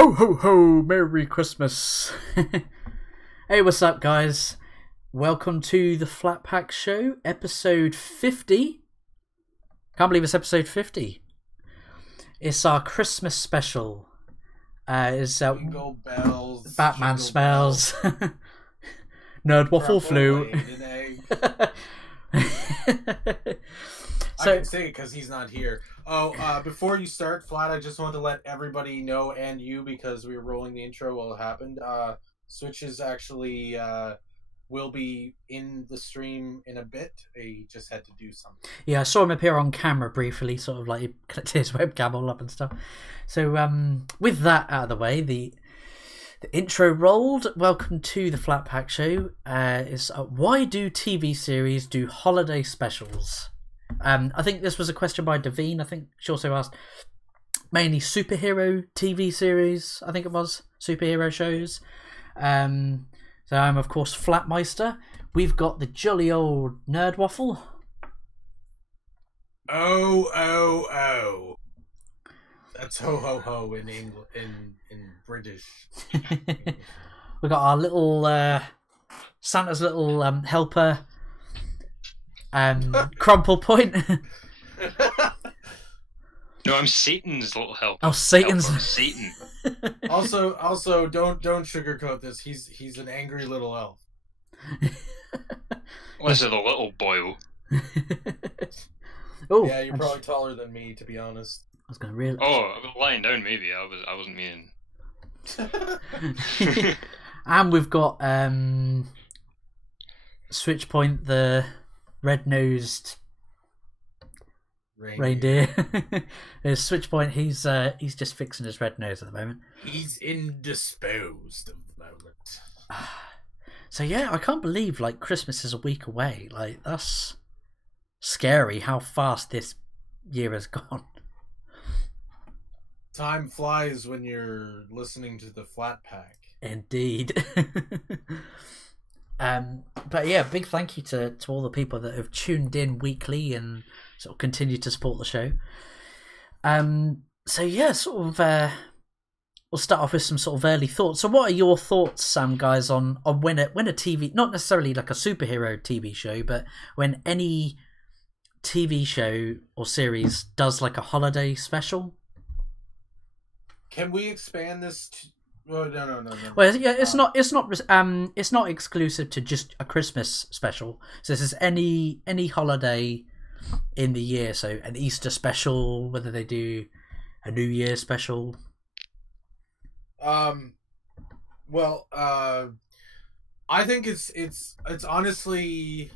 Ho ho ho! Merry Christmas! Hey, what's up, guys? Welcome to the Flat Pack Show, episode 50. Can't believe it's episode 50. It's our Christmas special. It's Jingle bells, Batman jingle smells. bells. Nerd waffle flu. Laid an egg. I So, can say it because he's not here. Oh, before you start, Flat, I just want to let everybody know, and you, because we were rolling the intro while it happened. Switch is actually will be in the stream in a bit. He just had to do something. yeah, I saw him appear on camera briefly, sort of like he clicked his webcam all up and stuff. So, with that out of the way, the intro rolled. Welcome to the Flat Pack Show. Why do TV series do holiday specials? I think this was a question by Davine. I think she also asked mainly superhero TV series. I think it was superhero shows. So I'm of course Flatmeister. We've got the jolly old nerd waffle. Oh. That's ho ho ho in English, in British. We got our little Santa's little helper. Crumple point. No, I'm Satan's little helper. Oh, Satan's Satan. Also, don't sugarcoat this. He's an angry little elf. Was it a little boy? Oh, Yeah, you're probably taller than me, to be honest. I was going to really. Oh, lying down maybe. I wasn't meaning. And we've got Switchpoint, the red-nosed reindeer. Switchpoint, he's just fixing his red nose at the moment. He's indisposed at the moment. So yeah, I can't believe like Christmas is a week away. Like that's scary how fast this year has gone. Time flies when you're listening to the Flat Pack. Indeed. But yeah, big thank you to all the people that have tuned in weekly and sort of continue to support the show. So yeah, sort of we'll start off with some sort of early thoughts. So what are your thoughts, guys, on when a TV, not necessarily like a superhero TV show, but when any TV show or series does like a holiday special? Can we expand this to... Oh, no. Well, yeah, it's not exclusive to just a Christmas special. So this is any holiday in the year. So an Easter special, whether they do a New Year special. Well, I think it's honestly,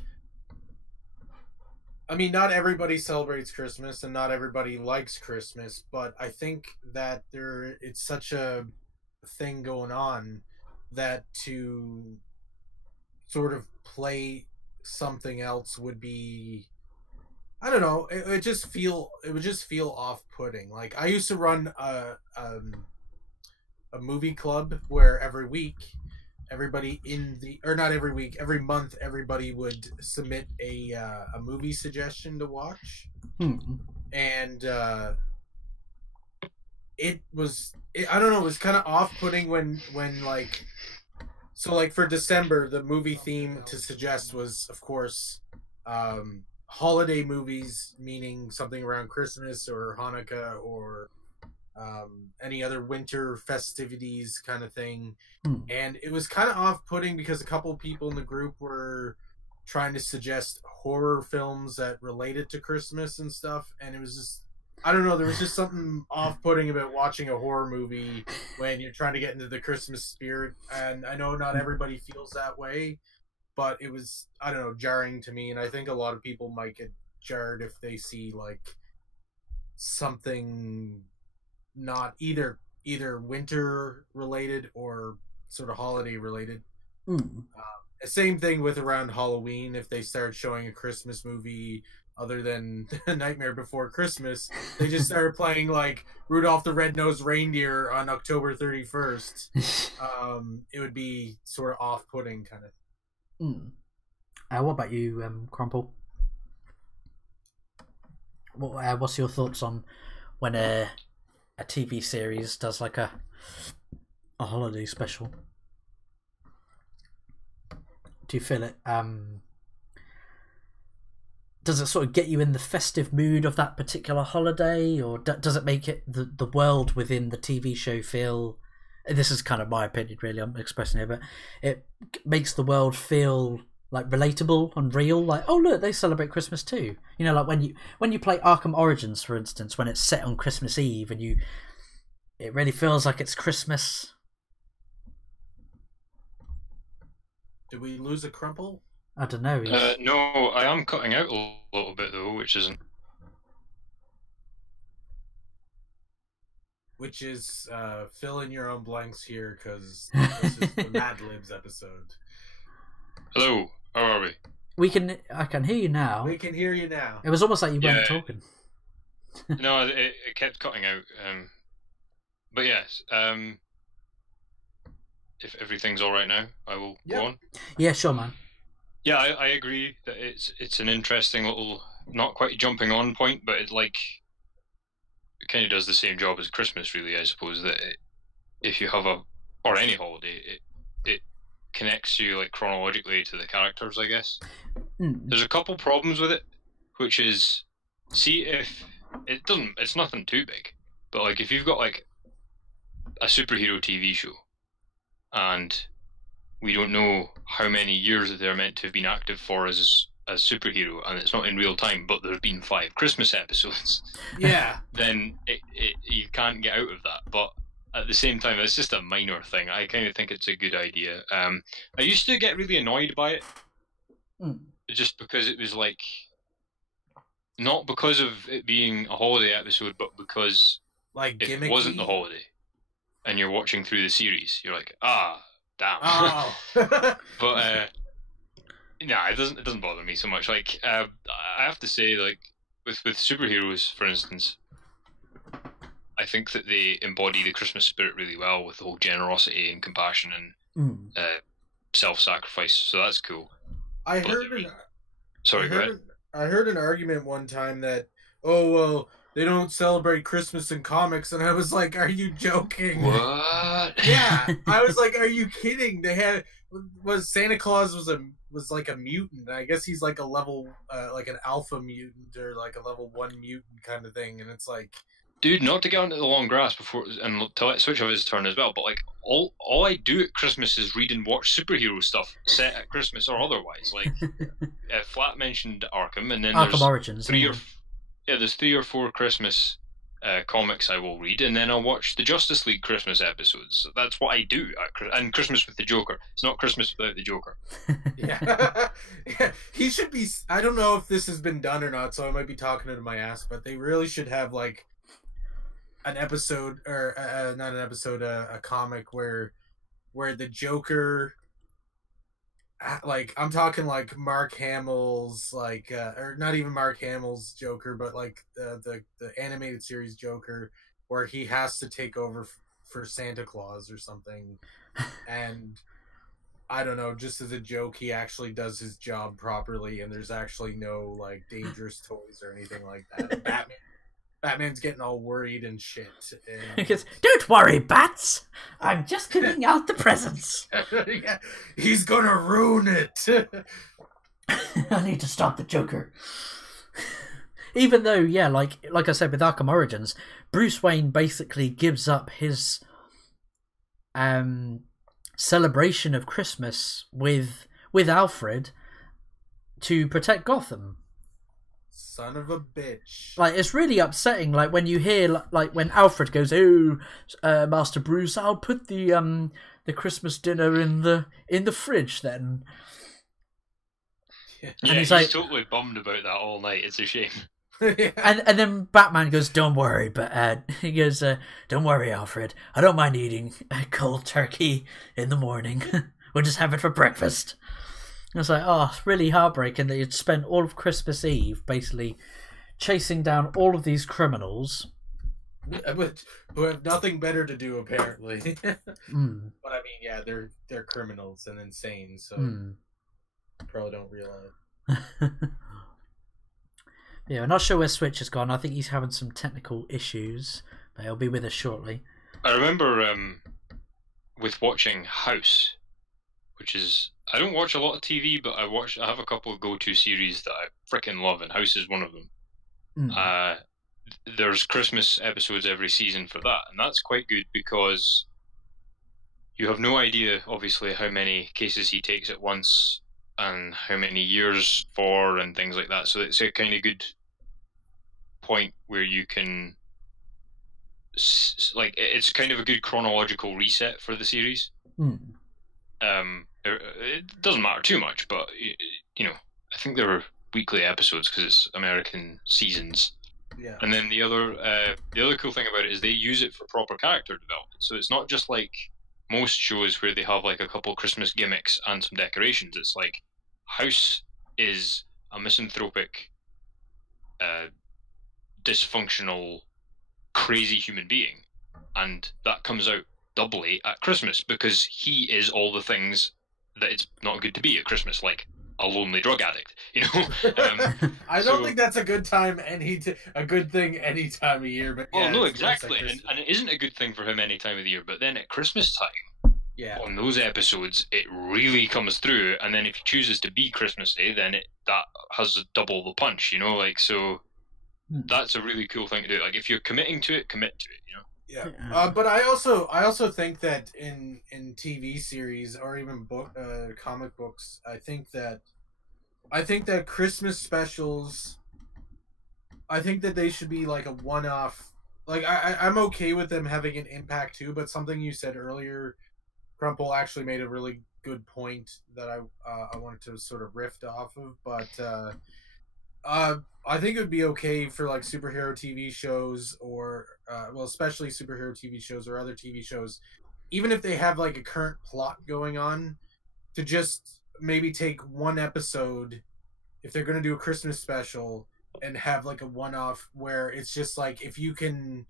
I mean, not everybody celebrates Christmas and not everybody likes Christmas, but I think that it's such a thing going on that to sort of play something else would be, I don't know, it would just feel off-putting. Like I used to run a movie club where every week everybody every month everybody would submit a movie suggestion to watch. And I don't know, it was kind of off-putting when like, so like for December the movie theme to suggest was of course holiday movies, meaning something around Christmas or Hanukkah or any other winter festivities kind of thing. And it was kind of off-putting because a couple of people in the group were trying to suggest horror films that related to Christmas and stuff, and it was just, I don't know, there was just something off-putting about watching a horror movie when you're trying to get into the Christmas spirit. And I know not everybody feels that way, but it was, I don't know, jarring to me. And I think a lot of people might get jarred if they see like something not either winter related or sort of holiday related. Same thing with around Halloween. If they start showing a Christmas movie other than Nightmare Before Christmas, they just started playing like Rudolph the Red-Nosed Reindeer on October 31st. It would be sort of off-putting kind of. What about you, Crumple? What's your thoughts on when a a TV series does like a holiday special. Do you feel it? Does it sort of get you in the festive mood of that particular holiday, or does it make it the world within the TV show feel? This is kind of my opinion, really. I'm expressing it, but it makes the world feel like relatable and real. Like, oh look, they celebrate Christmas too. You know, like when you play Arkham Origins, for instance, when it's set on Christmas Eve, and it really feels like it's Christmas. Did we lose a crumple? I don't know. No, I am cutting out a little bit though, which isn't. Which is fill in your own blanks here, because this is the Mad Libs episode. Hello, how are we? I can hear you now. We can hear you now. It was almost like you weren't talking. No, it kept cutting out. But yes, if everything's all right now, I will go on. Yeah, sure, man. Yeah, I agree that it's an interesting little, not quite jumping on point, but it kind of does the same job as Christmas, really. I suppose that if you have or any holiday, it connects you like chronologically to the characters, I guess. There's a couple problems with it, which is, see if it's nothing too big, but like if you've got like a superhero TV show, and we don't know how many years that they're meant to have been active for as superhero, and it's not in real time, but there's been 5 Christmas episodes. Yeah. Then you can't get out of that. But at the same time, it's just a minor thing. I kind of think it's a good idea. I used to get really annoyed by it, just because it was like, not because of it being a holiday episode, but because like if gimmicky? it wasn't the holiday, and you're watching through the series, you're like, damn. Oh. But nah, it doesn't bother me so much. Like I have to say, like with superheroes, for instance, I think that they embody the Christmas spirit really well with the whole generosity and compassion and self-sacrifice. So that's cool. I heard an argument one time that, oh well, they don't celebrate Christmas in comics, and I was like, are you joking? What? Yeah, I was like, are you kidding? They was Santa Claus was like a mutant. I guess he's like a level like an alpha mutant or like a level 1 mutant kind of thing, and it's like, dude, not to get onto the long grass before and to let Switch have his turn as well, but like all I do at Christmas is read and watch superhero stuff set at Christmas or otherwise. Like Flat mentioned Arkham, and then Arkham there's Origins. there's 3 or 4 Christmas comics I will read, and then I'll watch the Justice League Christmas episodes. That's what I do and Christmas with the Joker. It's not Christmas without the Joker. yeah. Yeah, he should be. I don't know if this has been done or not, so I might be talking into my ass, but they really should have like an episode, or not an episode, a comic where the Joker, like, I'm talking like Mark Hamill's, like, or not even Mark Hamill's Joker, but like the animated series Joker, where he has to take over for Santa Claus or something, and I don't know, just as a joke, he actually does his job properly, and there's actually no like dangerous toys or anything like that. And Batman's getting all worried and shit. He goes, "Don't worry, Bats. I'm just giving out the presents." Yeah, he's gonna ruin it. I need to stop the Joker. Even though, yeah, like I said with Arkham Origins, Bruce Wayne basically gives up his celebration of Christmas with Alfred to protect Gotham. Son of a bitch. Like, it's really upsetting, like, when you hear, like, when Alfred goes, "Oh, Master Bruce, I'll put the Christmas dinner in the fridge then." Yeah, and he's like, totally bummed about that all night. It's a shame. Yeah. And then Batman goes, "Don't worry," but he goes, "Don't worry, Alfred. I don't mind eating a cold turkey in the morning. We'll just have it for breakfast." It's like, oh, it's really heartbreaking that you'd spent all of Christmas Eve basically chasing down all of these criminals. But who have nothing better to do, apparently. But I mean, yeah, they're criminals and insane, so probably don't realize. Yeah, I'm not sure where Switch has gone. I think he's having some technical issues. but he'll be with us shortly. I remember with watching House, which is, I don't watch a lot of TV, but I have a couple of go-to series that I freaking love, and House is one of them. There's Christmas episodes every season for that, and that's quite good because you have no idea, obviously, how many cases he takes at once and how many years for and things like that. So it's a kind of good point where you can, like, it's kind of a good chronological reset for the series. It doesn't matter too much, but you know, I think there were weekly episodes because it's American seasons. Yeah. And then the other cool thing about it is they use it for proper character development. So it's not just like most shows where they have like a couple Christmas gimmicks and some decorations. It's like House is a misanthropic, dysfunctional, crazy human being, and that comes out doubly at Christmas because he is all the things that it's not good to be at Christmas, like a lonely drug addict, you know. I don't think that's a good time a good thing any time of year. But yeah, no, exactly, and it isn't a good thing for him any time of the year. But then at Christmas time, on those episodes, it really comes through. And then if he chooses to be Christmassy, then that has double the punch, you know. Like, so that's a really cool thing to do. Like, if you're committing to it, commit to it, you know. Yeah, but I also think that in TV series or even comic books, I think that Christmas specials, I think that they should be like a one-off. Like I'm okay with them having an impact too, but something you said earlier, Crumple, actually made a really good point that I wanted to sort of riff off of, but I think it would be okay for like superhero TV shows or especially superhero TV shows or other TV shows, even if they have like a current plot going on, to just maybe take one episode if they're going to do a Christmas special and have like a one-off where it's just like, if you can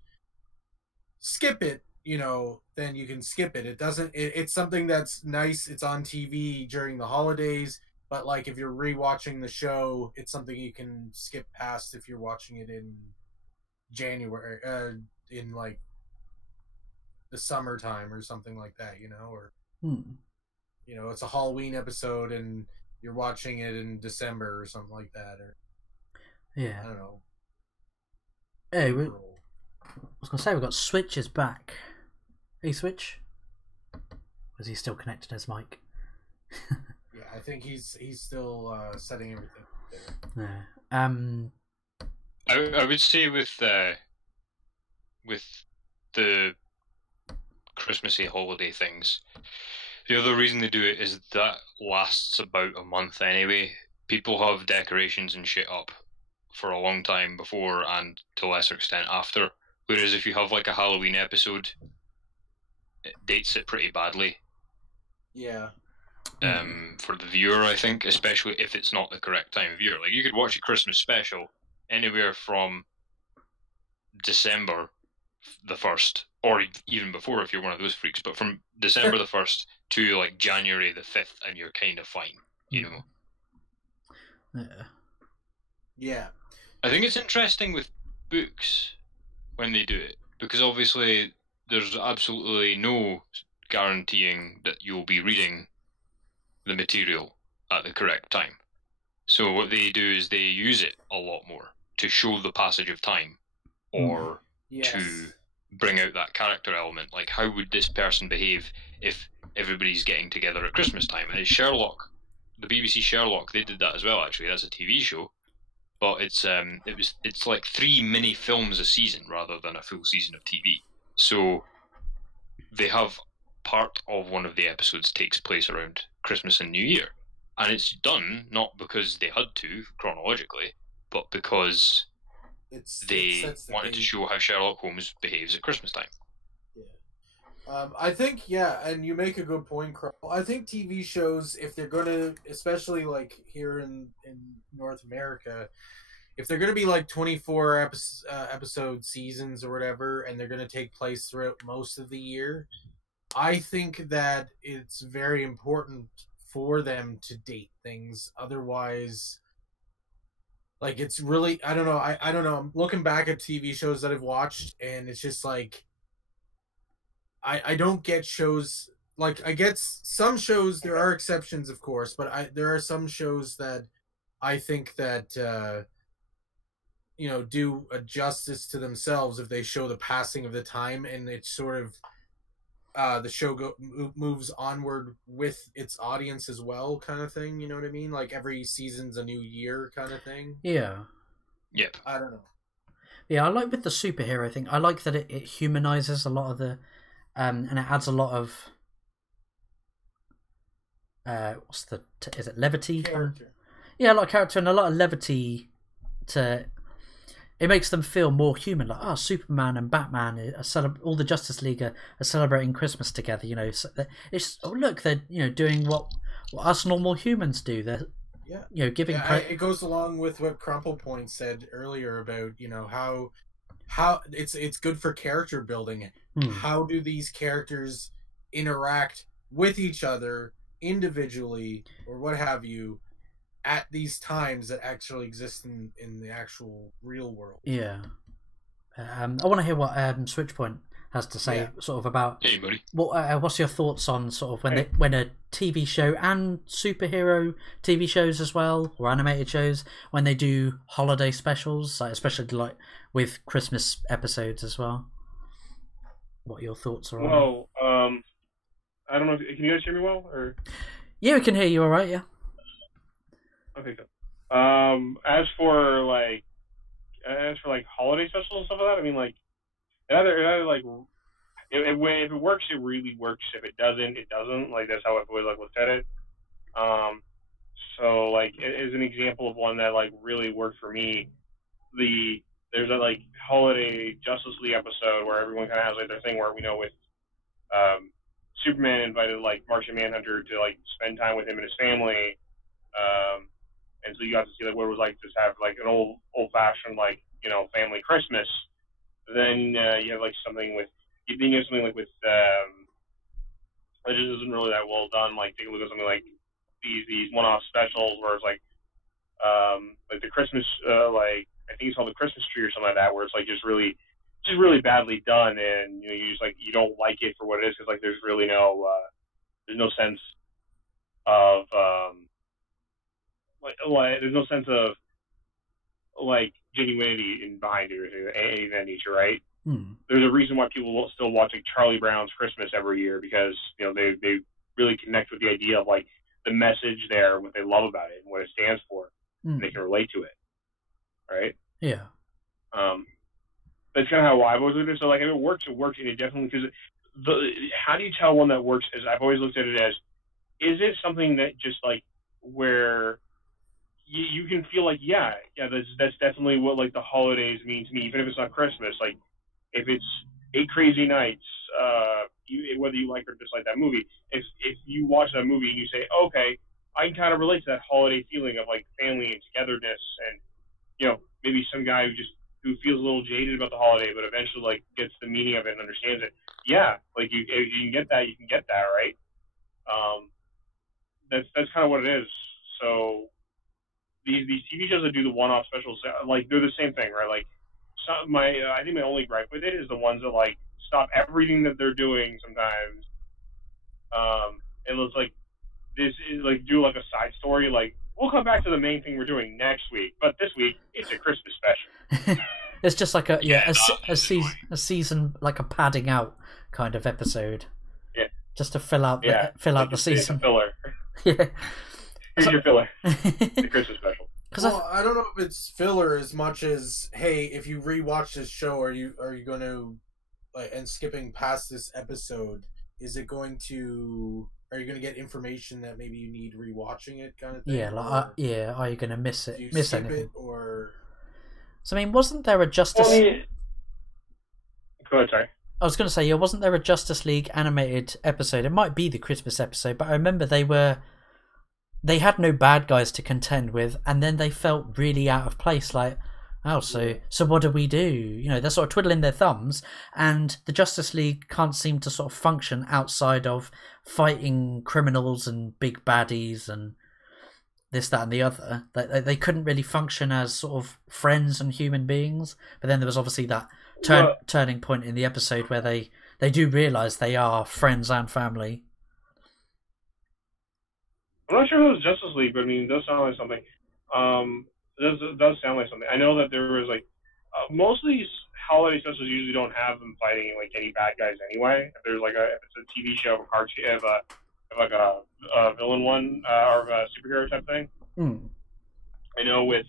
skip it, you know, then you can skip it. It's something that's nice. It's on TV during the holidays. But like, if you're rewatching the show, it's something you can skip past if you're watching it in January, in like the summertime or something like that, you know, or you know, it's a Halloween episode and you're watching it in December or something like that, or I don't know. Hey, I was gonna say we've got Switch is back. Hey, Switch, was he still connected as mic? Yeah, I think he's still setting everything there. I would say with the Christmassy holiday things, the other reason they do it is that lasts about a month anyway. People have decorations and shit up for a long time before and to a lesser extent after. Whereas if you have like a Halloween episode, it dates it pretty badly. Yeah. For the viewer, I think, especially if it's not the correct time of year. Like, you could watch a Christmas special anywhere from December the 1st, or even before if you're one of those freaks, but from December the 1st to like January the 5th, and you're kind of fine, you know? Yeah. I think it's interesting with books when they do it, because obviously there's absolutely no guaranteeing that you'll be reading the material at the correct time. So what they do is they use it a lot more to show the passage of time, or to bring out that character element. Like, how would this person behave if everybody's getting together at Christmas time? And it's Sherlock, the BBC Sherlock, they did that as well, actually. That's a TV show, but it's like 3 mini films a season rather than a full season of TV. So they have part of one of the episodes takes place around Christmas and New Year, and it's done not because they had to chronologically, but because they wanted to show how Sherlock Holmes behaves at Christmas time. I think, and you make a good point, Carl. I think TV shows, if they're going to, especially like here in North America, if they're going to be like 24 episode seasons or whatever, and they're going to take place throughout most of the year, I think that it's very important for them to date things. Otherwise, Like it's really, I don't know. I don't know. I'm looking back at TV shows that I've watched, and it's just like I don't get shows like I get some shows. There are exceptions, of course, but there are some shows that I think that do a justice to themselves if they show the passing of the time, and it's sort of the show moves onward with its audience as well, kind of thing. You know what I mean? Like every season's a new year, kind of thing. Yeah. Yep. I don't know. Yeah, I like with the superhero thing. I like that it humanizes a lot of the, and it adds a lot of, is it levity? Character. Yeah, a lot of character and a lot of levity to. It makes them feel more human. Like, Superman and Batman all the Justice League are celebrating Christmas together. You know, so it's look, they're doing what us normal humans do. They're giving. Yeah, it goes along with what Crumple Point said earlier about how it's good for character building. How do these characters interact with each other individually or what have you at these times that actually exist in the actual real world? Yeah. I want to hear what Switchpoint has to say, sort of about. Hey, buddy. What's your thoughts on sort of when a TV show and superhero TV shows as well, or animated shows, when they do holiday specials, like especially like with Christmas episodes as well? What your thoughts are on? Well, I don't know. Can you guys hear me well? Or yeah, we can hear you all right. Yeah. Okay, good. As for holiday specials and stuff like that, I mean, like, if it works, it really works. If it doesn't, it doesn't. Like, that's how I've always looked at it. So like, as an example of one that like really worked for me, there's a like holiday Justice League episode where everyone kind of has like their thing where with Superman invited like Martian Manhunter to like spend time with him and his family. And so you got to see like what it was like to have like an old fashioned like family Christmas. Then you have like something with it just isn't really that well done. Like take a look at something like these one-off specials where it's like the Christmas like I think it's called the Christmas tree or something like that, where it's like just really badly done, and you just like you don't like it for what it is because like there's really there's no sense of there's no sense of like genuinity behind it or anything of that nature, right? There's a reason why people will still watch like Charlie Brown's Christmas every year because they really connect with the idea of like the message there, what they love about it, and what it stands for, and they can relate to it, right? Yeah. That's kind of how I've always looked at it. So like if it works, it works, and it definitely because how do you tell one that works? Is I've always looked at it as is it something that just like where you can feel like that's definitely what like the holidays mean to me, even if it's not Christmas. Like if it's 8 Crazy Nights, whether you like or dislike that movie, if you watch that movie and you say, okay, I can kind of relate to that holiday feeling of like family and togetherness, and maybe some guy who feels a little jaded about the holiday, but eventually like gets the meaning of it and understands it. Yeah, like if you can get that, you can get that, right? That's kind of what it is. So these TV shows that do the one-off specials, like they're the same thing, right? Like I think my only gripe with it is the ones that like stop everything that they're doing sometimes. And it's like this is like do like a side story, like we'll come back to the main thing we're doing next week, but this week it's a Christmas special. It's just like a season, like a padding out kind of episode. Yeah. Just to fill out the season. Filler. Yeah. Here's your filler. The Christmas special. Well, I don't know if it's filler as much as, hey, if you rewatch this show, are you going to and skipping past this episode, are you going to get information that maybe you need rewatching it kind of thing? Yeah, are you going to miss it? Do you miss skip anything? it or? So I mean, wasn't there a Justice? Go ahead, sorry. I was going to say, wasn't there a Justice League animated episode? It might be the Christmas episode, but I remember they had no bad guys to contend with, and then they felt really out of place. Like, so what do we do? They're sort of twiddling their thumbs, and the Justice League can't seem to sort of function outside of fighting criminals and big baddies, and this, that, and the other. They couldn't really function as sort of friends and human beings. But then there was obviously that turning point in the episode where they do realise they are friends and family. I'm not sure if it was Justice League, but I mean, it does sound like something. It does sound like something. I know that there was like most of these holiday specials usually don't have them fighting like any bad guys anyway. If there's like if it's a TV show, a cartoon, like a villain one or a superhero type thing. I know with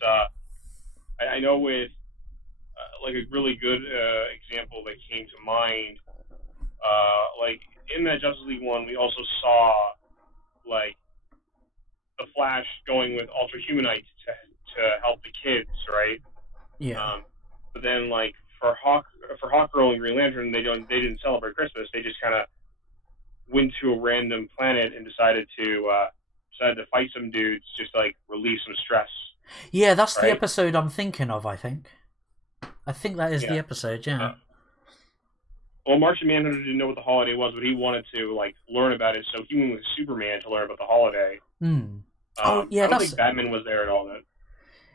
like a really good example that came to mind. Like in that Justice League one, we also saw like the Flash going with Ultra Humanites to help the kids, right? Yeah. But then like for Hawkgirl and Green Lantern, they didn't celebrate Christmas. They just kind of went to a random planet and decided to fight some dudes, just like relieve some stress. Yeah, that's right? The episode I'm thinking of. I think that is the episode. Yeah. Well, Martian Manhunter didn't know what the holiday was, but he wanted to like learn about it, so he went with Superman to learn about the holiday. I don't think Batman was there at all then.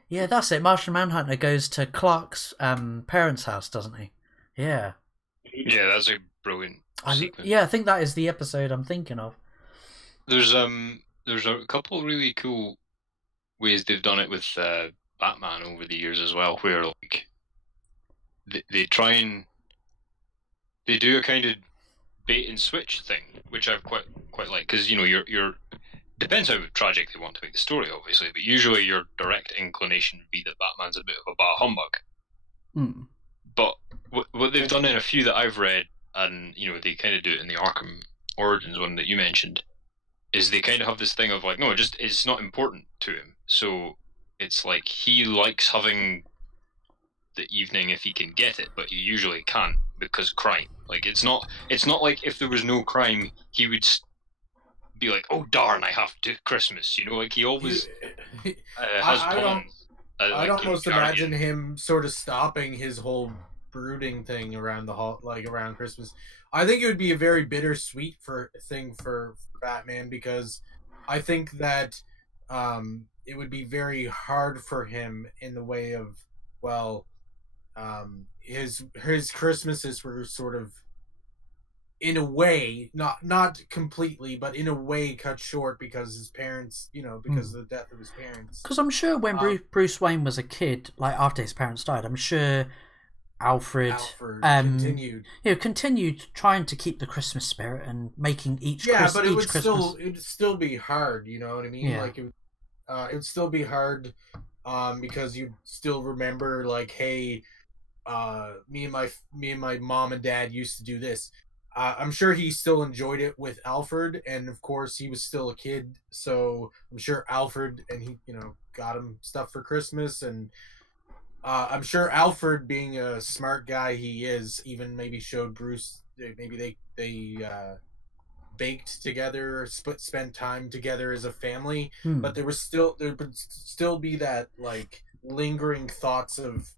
Yeah, that's it. Martian Manhunter goes to Clark's parents' house, doesn't he? Yeah. Yeah, that's a brilliant sequence. Yeah, I think that is the episode I'm thinking of. There's a couple really cool ways they've done it with Batman over the years as well, where like they try and they do a kind of bait and switch thing, which I've quite like, because you know you're depends how tragic they want to make the story, obviously, but usually your direct inclination would be that Batman's a bit of a bah humbug. But what they've done in a few that I've read, and you know they kind of do it in the Arkham Origins one that you mentioned, is they kind of have this thing of like, no, it's not important to him, so it's like he likes having the evening if he can get it, but he usually can't because crime. Like it's not like if there was no crime he would be like, oh darn, I have to Christmas, you know, like he always has plans. I'd almost imagine him sort of stopping his whole brooding thing around around Christmas. I think it would be a very bittersweet thing for Batman, because I think that it would be very hard for him in the way of, well, his Christmases were sort of, in a way, not completely, but in a way cut short because his parents, you know, because of the death of his parents. Because I'm sure when Bruce Wayne was a kid, like after his parents died, I'm sure Alfred continued trying to keep the Christmas spirit and making each Christmas. But it would still be hard, you know what I mean? Yeah. Like it would still be hard because you still remember, like, hey, me and my mom and dad used to do this. I'm sure he still enjoyed it with Alfred, and of course he was still a kid, so I'm sure Alfred and he, you know, got him stuff for Christmas, and I'm sure Alfred, being a smart guy he is, even maybe showed Bruce, maybe they baked together or spent time together as a family, but there would still be that like lingering thoughts of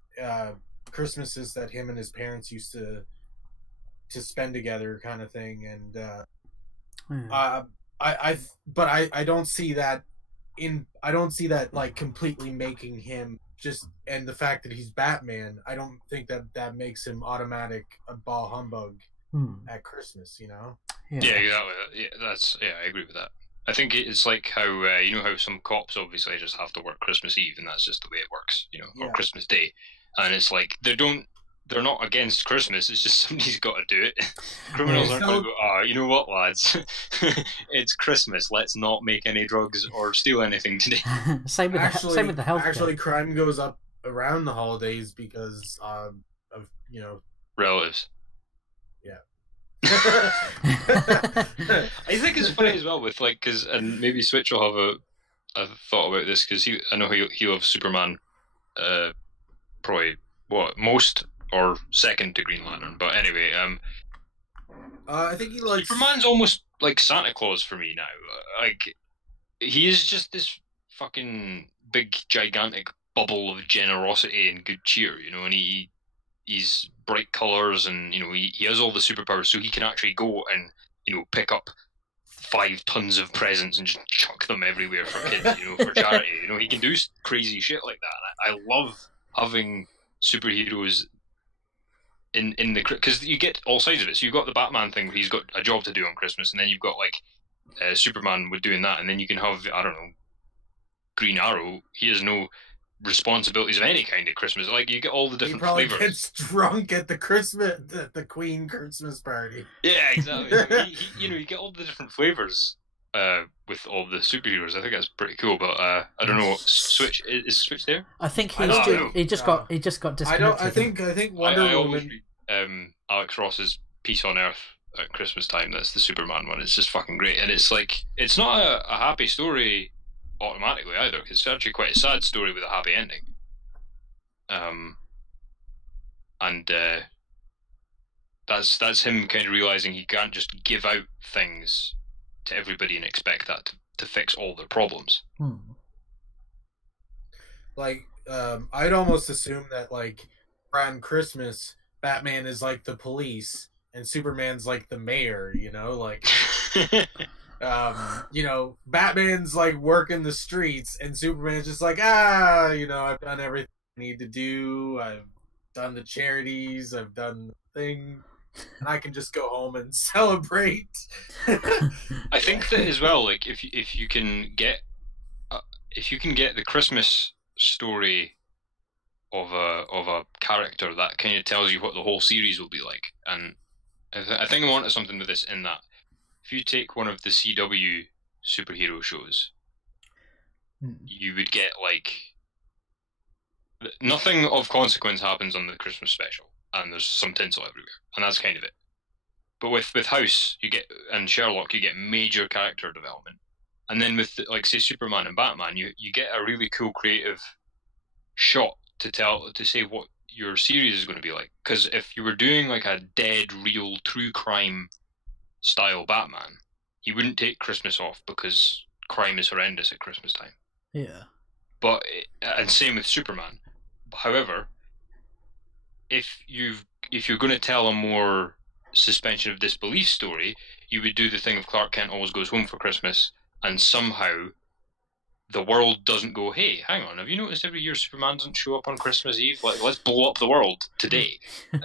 Christmases that him and his parents used to spend together, kind of thing. And I don't see that like completely making him just, and the fact that he's Batman, I don't think that makes him automatic a bah humbug at Christmas, you know? Yeah, exactly. I agree with that. I think it's like how you know how some cops obviously just have to work Christmas Eve, and that's just the way it works, you know, or Christmas Day, and it's like they're not against Christmas, it's just somebody's got to do it. Criminals aren't going to go, you know what, lads, it's Christmas, let's not make any drugs or steal anything today. Same with the health. Actually, crime goes up around the holidays because of, you know, relatives. Yeah. I think it's funny as well with, like, because, and maybe Switch will have a thought about this, because I know he loves Superman, probably most or second to Green Lantern, but anyway, I think he likes Superman's almost like Santa Claus for me now. Like, he is just this fucking big gigantic bubble of generosity and good cheer, you know, and he's bright colors, and you know he has all the superpowers, so he can actually go and, you know, pick up 5 tons of presents and just chuck them everywhere for kids, for charity. He can do crazy shit like that. And I love having superheroes in the, because you get all sides of it. So you've got the Batman thing where he's got a job to do on Christmas, and then you've got like Superman with doing that, and then you can have, I don't know, Green Arrow. He has no responsibilities of any kind at Christmas. Like, you get all the different flavors. He probably flavors. gets drunk at the Queen Christmas party. Yeah, exactly. You get all the different flavors with all the superheroes. I think that's pretty cool. But I don't know. Switch is Switch there? I think he just got disconnected. I think Wonder Woman. Alex Ross's Peace on Earth at Christmas time. That's the Superman one. It's just fucking great, and it's like, it's not a happy story automatically either. It's actually quite a sad story with a happy ending. And that's him kind of realizing he can't just give out things to everybody and expect that to fix all their problems. Like, I'd almost assume that, like, around Christmas, Batman is like the police and Superman's like the mayor, like Batman's like working the streets and Superman's just like, I've done everything I need to do. I've done the charities, I've done the thing, and I can just go home and celebrate. I think that as well, like, if you can get the Christmas story of a character, that kind of tells you what the whole series will be like. And I think I wanted something with this, in that if you take one of the CW superhero shows, you would get, like, nothing of consequence happens on the Christmas special, and there's some tinsel everywhere, and that's kind of it. But with House, and Sherlock, you get major character development, and then with, like, say, Superman and Batman, you get a really cool creative shot to say what your series is going to be like. Because if you were doing like a dead, real, true crime style Batman, you wouldn't take Christmas off because crime is horrendous at Christmas time. Yeah. And same with Superman. However, if you're going to tell a more suspension of disbelief story, you would do the thing of Clark Kent always goes home for Christmas, and somehow the world doesn't go, hey, hang on, have you noticed every year Superman doesn't show up on Christmas Eve? Like, let's blow up the world today.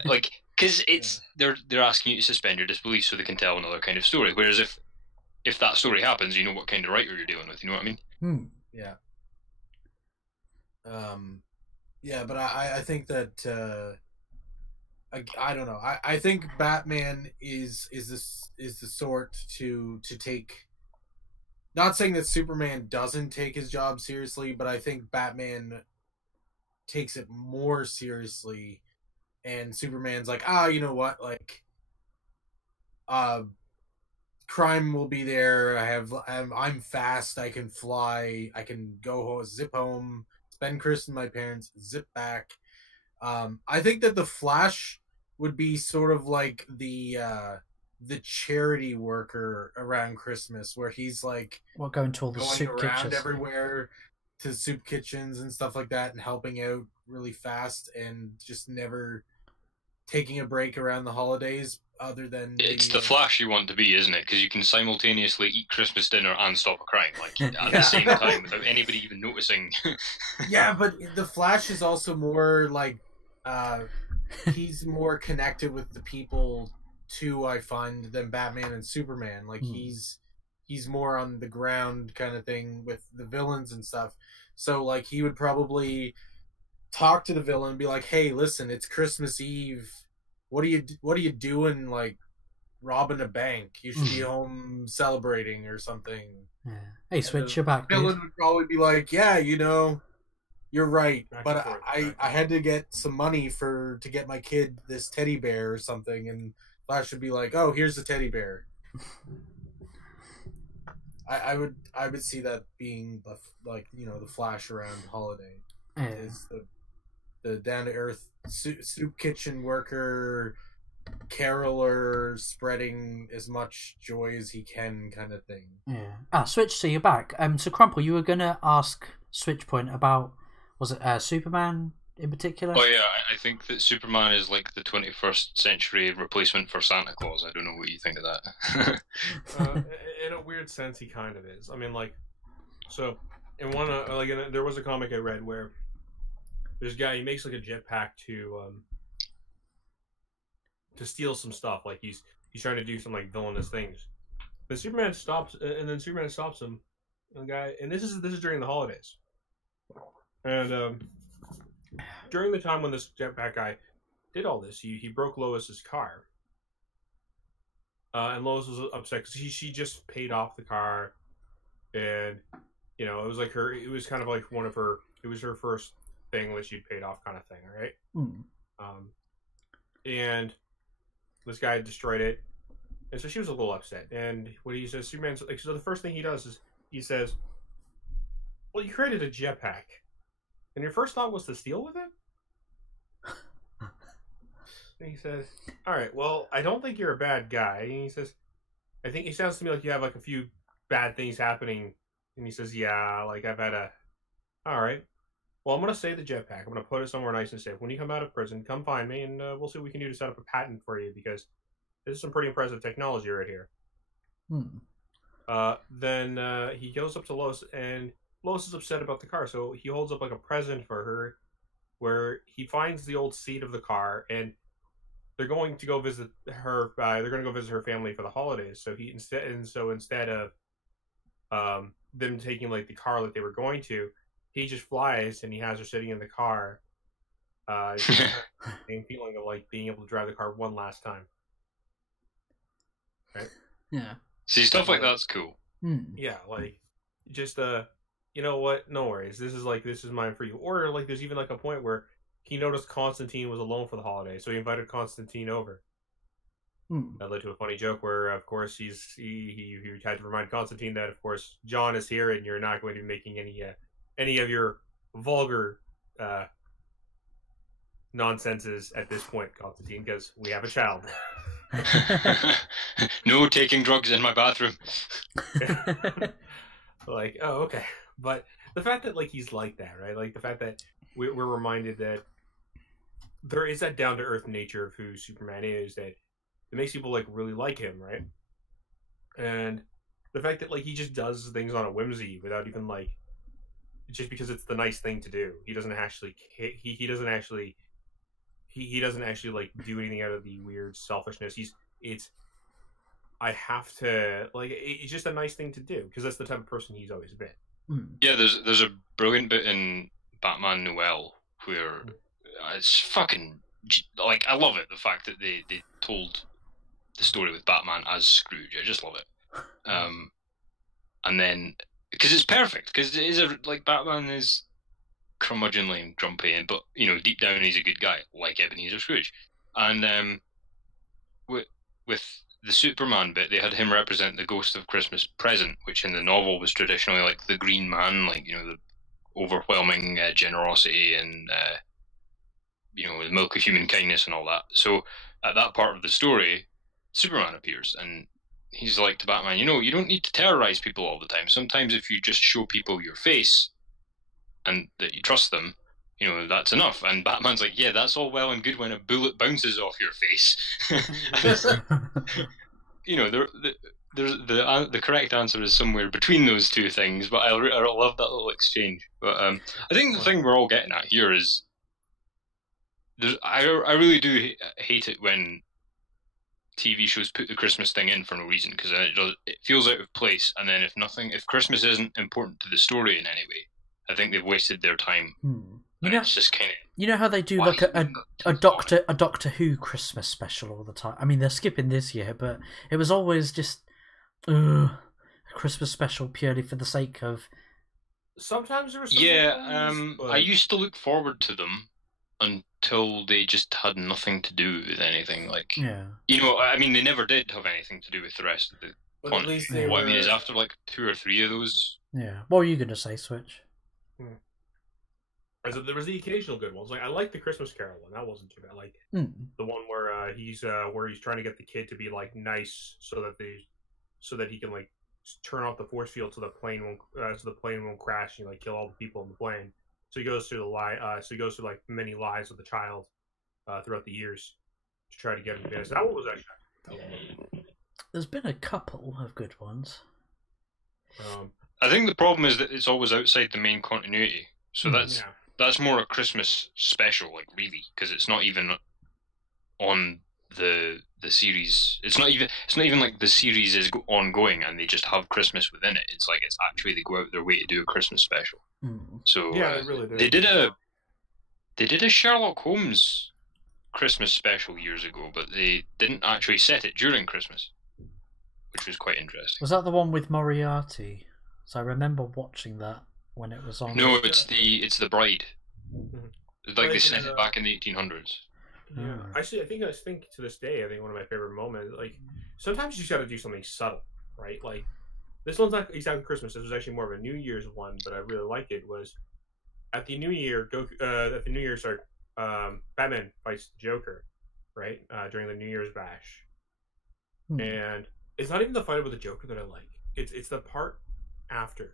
Like, because they're asking you to suspend your disbelief so they can tell another kind of story. Whereas if that story happens, you know what kind of writer you're dealing with. You know what I mean? Yeah. Yeah, but I think that I don't know. I think Batman is the sort to take. Not saying that Superman doesn't take his job seriously, but I think Batman takes it more seriously, and Superman's like, you know what, like, crime will be there. I'm fast. I can fly. I can go home, zip home, spend Christmas with my parents, zip back. I think that the Flash would be sort of like the charity worker around Christmas, where he's like, going to all the soup around kitchens everywhere to soup kitchens and stuff like that, and helping out really fast, and just never taking a break around the holidays. Other than it's the Flash you want to be, isn't it? Because you can simultaneously eat Christmas dinner and stop a crime, like, at the same time, without anybody even noticing. Yeah, but the Flash is also more like, he's more connected with the people too, I find, than Batman and Superman. Like, he's more on the ground kind of thing with the villains and stuff. So, like, he would probably talk to the villain and be like, hey, listen, it's Christmas Eve. What are you doing, like, robbing a bank? You should be home celebrating or something. Yeah. Hey, Switch, you're back, the villain would probably be like, yeah, you're right, but I had to get some money to get my kid this teddy bear or something, and Flash would be like, oh, here's the teddy bear. I would see that being the Flash around holiday. Is the down to earth soup kitchen worker, caroler, spreading as much joy as he can kind of thing. Yeah. Switch, so you're back. So Crumple, you were gonna ask Switchpoint about, was it Superman in particular? Oh yeah, I think that Superman is like the 21st century replacement for Santa Claus. I don't know what you think of that. In a weird sense, he kind of is. I mean, like, so in one, there was a comic I read where there's a guy, he makes like a jetpack to steal some stuff. Like he's trying to do some like villainous things. Then Superman stops him. And the guy, and this is during the holidays, and during the time when this jetpack guy did all this, he broke Lois's car, and Lois was upset because she just paid off the car, and it was like it was kind of like it was her first thing that she'd paid off kind of thing, right? And this guy destroyed it, and so she was a little upset. And what he says, Superman's like, so the first thing he does is he says, "Well, you created a jetpack, and your first thought was to steal with it." And he says, "All right, well, I don't think you're a bad guy." And he says, "I think it sounds to me like you have like a few bad things happening." And he says, "Yeah, like I've had a. All right, well, I'm gonna save the jetpack. I'm gonna put it somewhere nice and safe. When you come out of prison, come find me, and we'll see what we can do to set up a patent for you because this is some pretty impressive technology right here." Then he goes up to Lois, and Lois is upset about the car, so he holds up like a present for her, where he finds the old seat of the car, and they're going to go visit her. They're going to go visit her family for the holidays. So instead of them taking like the car like they were going to, he just flies and he has her sitting in the car. Same feeling of like being able to drive the car one last time. Right? Yeah. See, stuff like that's cool. Yeah, like just you know what? No worries. This is mine for you. Or like there's even like a point where he noticed Constantine was alone for the holiday, so he invited Constantine over. That led to a funny joke where, of course, he had to remind Constantine that, of course, John is here and you're not going to be making any of your vulgar nonsenses at this point, Constantine, because we have a child. No taking drugs in my bathroom. Like, oh, okay. But the fact that like he's like that, right? Like the fact that we're reminded that there is that down to earth nature of who Superman is that it makes people like really like him, right? And the fact that like he just does things on a whimsy without even like just because it's the nice thing to do. He doesn't actually he doesn't actually like do anything out of the weird selfishness. I have to like it's just a nice thing to do because that's the type of person he's always been. Yeah, there's a brilliant bit in Batman Noel where it's fucking like I love it, the fact that they told the story with Batman as Scrooge. I just love it. And then because it's perfect because it is like Batman is curmudgeonly and grumpy, but deep down he's a good guy, like Ebenezer Scrooge. And with the Superman bit, they had him represent the ghost of Christmas Present, which in the novel was traditionally like the Green Man, like the overwhelming generosity and the milk of human kindness and all that. So at that part of the story, Superman appears and he's like to Batman, you don't need to terrorize people all the time. Sometimes if you just show people your face and that you trust them, that's enough. And Batman's like, yeah, that's all well and good when a bullet bounces off your face. The correct answer is somewhere between those two things, but I love that little exchange. But I think the thing we're all getting at here is I really do hate it when TV shows put the Christmas thing in for no reason, because it feels out of place. And then if Christmas isn't important to the story in any way, I think they've wasted their time. It's just kind of how they do like a Doctor Who Christmas special all the time. I mean, they're skipping this year, but it was always just a Christmas special purely for the sake of. Sometimes there was I used to look forward to them until they just had nothing to do with anything. Like, I mean, they never did have anything to do with the rest of the. But at least what I mean is, after like 2 or 3 of those. Yeah. What were you gonna say, Switch? So there was the occasional good ones. Like I like the Christmas Carol one. That wasn't too bad. Like the one where he's trying to get the kid to be like nice so that he can like turn off the force field so the plane won't crash and like kill all the people in the plane. So he goes through like many lives of the child throughout the years to try to get him to finish. That one was actually. There's been a couple of good ones. I think the problem is that it's always outside the main continuity. So that's more a Christmas special, like really, because it's not even on the series. It's not even like the series is ongoing and they just have Christmas within it. It's like it's actually they go out their way to do a Christmas special. So yeah, they really do. They did a Sherlock Holmes Christmas special years ago, but they didn't actually set it during Christmas, which was quite interesting. Was that the one with Moriarty? So I remember watching that when it was on. No, it's the Bride. Like they set it back in the 1800s. Yeah, actually, I think to this day, I think one of my favorite moments. Like sometimes you just got to do something subtle, right? Like this one's not exactly Christmas. This was actually more of a New Year's one, but I really like it. Was at the New Year, Batman fights the Joker, right? During the New Year's bash, and it's not even the fight with the Joker that I like. It's the part after,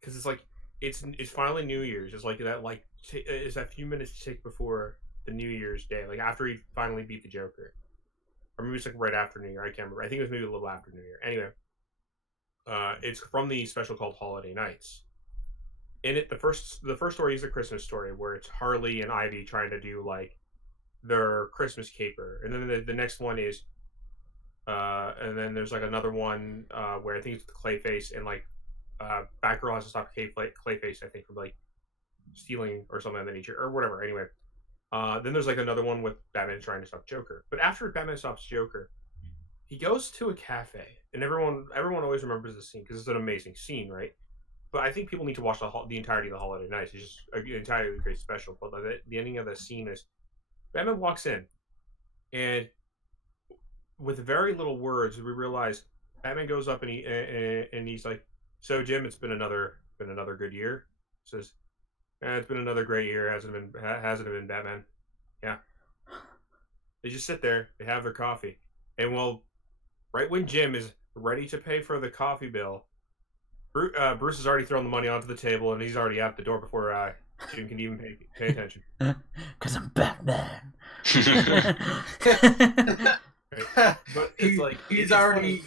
because it's like it's finally New Year's. It's like that it's that few minutes to take before the New Year's Day, like after he finally beat the Joker, or maybe it's like right after New Year. I can't remember. I think it was maybe a little after New Year. Anyway, it's from the special called Holiday Nights. In it, the first story is a Christmas story where it's Harley and Ivy trying to do like their Christmas caper, and then the next one is, and then there's like another one where I think it's the Clayface and like Batgirl has to stop Clayface, I think, from like stealing or something of that nature or whatever. Anyway, then there's like another one with Batman trying to stop Joker. But after Batman stops Joker, he goes to a cafe, and everyone always remembers the scene because it's an amazing scene, right? But I think people need to watch the entirety of the Holiday Nights. It's just an entirely great special. But the ending of the scene is Batman walks in, and with very little words, we realize Batman goes up and he's like, "So Jim, it's been another good year." He says, "It's been another great year, hasn't it been, Batman?" Yeah. They just sit there, they have their coffee, and right when Jim is ready to pay for the coffee bill, Bruce has already thrown the money onto the table, and he's already out the door before Jim can even pay attention. Because I'm Batman. But it's like he's already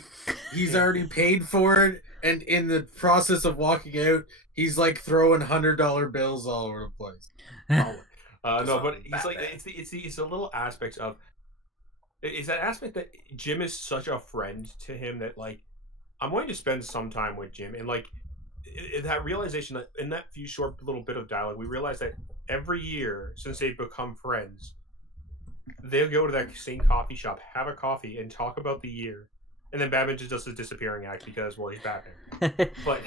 paid for it, and in the process of walking out, he's like throwing $100 bills all over the place. No, but he's like it's a little aspect of it's that aspect that Jim is such a friend to him that like I'm going to spend some time with Jim, and like that realization that in that few short little bit of dialogue, we realize that every year since they've become friends, they'll go to that same coffee shop, have a coffee, and talk about the year. And then Batman just does a disappearing act because, well, he's Batman. But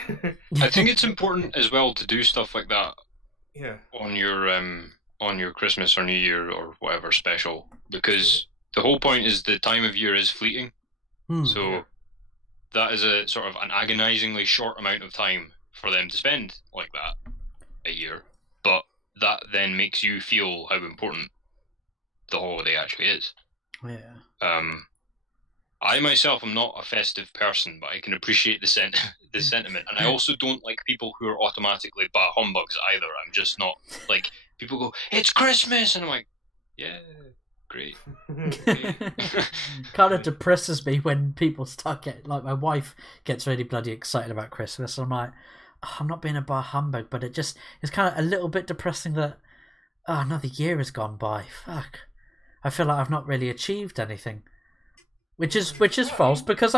I think it's important as well to do stuff like that. Yeah. On your Christmas or New Year or whatever special, because the whole point is the time of year is fleeting. So that is a sort of an agonizingly short amount of time for them to spend like that a year. But that then makes you feel how important the holiday actually is. Yeah. I myself am not a festive person, but I can appreciate the sentiment, and I also don't like people who are automatically bah humbugs either. I'm just not like people go, "It's Christmas," and I'm like, "Yeah, great." Kind of depresses me when people start getting like my wife gets really bloody excited about Christmas. And I'm like, oh, I'm not being a bah humbug, but it's kind of a little bit depressing that another year has gone by. Fuck, I feel like I've not really achieved anything. Which is false, because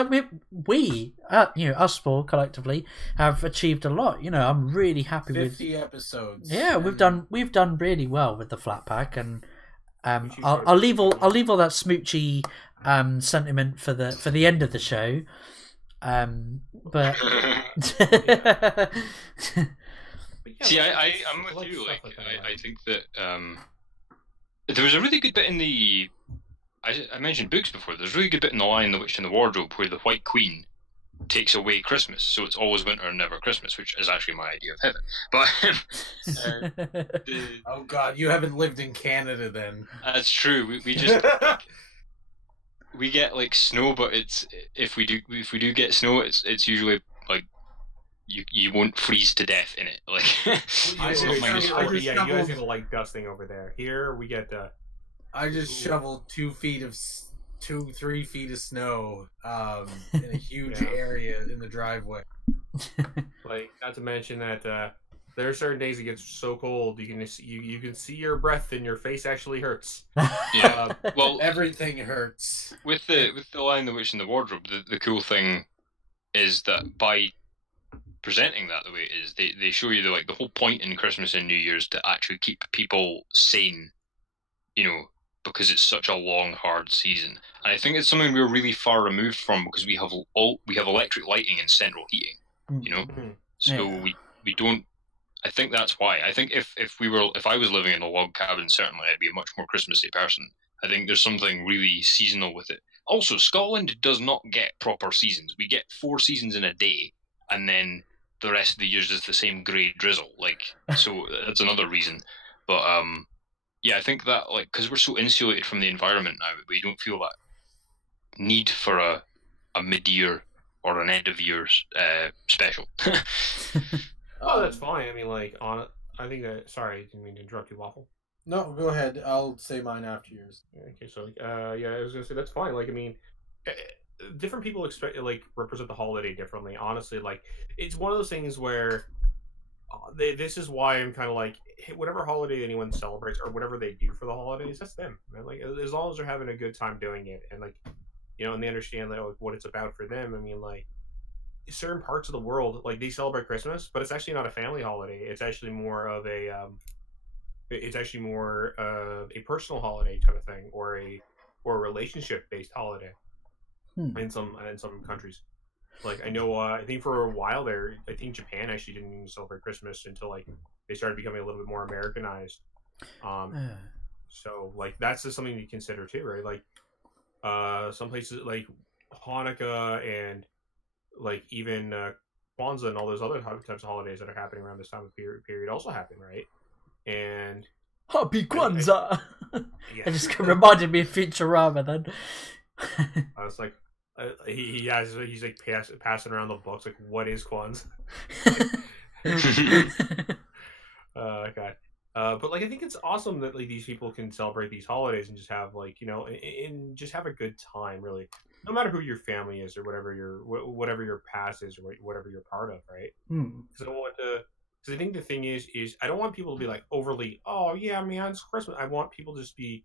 we us four collectively have achieved a lot. I'm really happy 50 episodes. Yeah, we've done really well with the flat pack, and I'll leave all that smoochy sentiment for the end of the show. But see, I'm with you. Like, I think that there was a really good bit in the. I mentioned books before. There's a really good bit in The Lion, the Witch, and the Wardrobe where the White Queen takes away Christmas, so it's always winter and never Christmas, which is actually my idea of heaven. But oh God, you haven't lived in Canada then. That's true. We just we get like snow, but it's if we do get snow, it's usually like you won't freeze to death in it. Like just- it's not minus I 40. just yeah, you guys shoveled- get a light dusting over there. Here we get I just Ooh. shoveled 3 feet of snow in a huge Yeah. area in the driveway. like, not to mention that there are certain days it gets so cold you can see your breath and your face actually hurts. Yeah. Well, Everything hurts. with the Lion, the Witch, and the Wardrobe, the cool thing is that by presenting that the way it is, they show you the whole point in Christmas and New Year's to actually keep people sane, because it's such a long, hard season. And I think it's something we're really far removed from because we have electric lighting and central heating, Mhm. so Yeah. we don't. I think that's why. I think if I was living in a log cabin, certainly I'd be a much more Christmassy person. I think there's something really seasonal with it. Also, Scotland does not get proper seasons. We get 4 seasons in a day, and then the rest of the year is just the same grey drizzle. So that's another reason. But yeah, I think that because we're so insulated from the environment now, we don't feel that need for a mid-year or an end-of-year special. Oh, that's fine. I mean, I think that. Sorry, I didn't mean to interrupt you, Waffle. No, go ahead. I'll say mine after yours. Okay, so yeah, I was gonna say that's fine. I mean, different people represent the holiday differently. Honestly, it's one of those things where this is why I'm kind of whatever holiday anyone celebrates or whatever they do for the holidays, that's them. Man. As long as they're having a good time doing it, and and they understand what it's about for them. I mean, certain parts of the world, they celebrate Christmas, but it's actually not a family holiday. It's actually more of a a personal holiday type of thing, or a relationship based holiday in some countries. I know, I think for a while there, I think Japan actually didn't even celebrate Christmas until they started becoming a little bit more Americanized. So that's just something to consider too, right? Some places like Hanukkah and even Kwanzaa and all those other types of holidays that are happening around this time of period also happen, right? And Happy Kwanzaa! yeah. It just reminded me of Futurama then. I was like, he's passing around the books what is Kwanzaa? God. But I think it's awesome that these people can celebrate these holidays and just have and just have a good time, really, no matter who your family is or whatever your past is or whatever you're part of, right? Because I don't want to. Because I think the thing is I don't want people to be overly, oh yeah, man, it's Christmas. I want people to just be,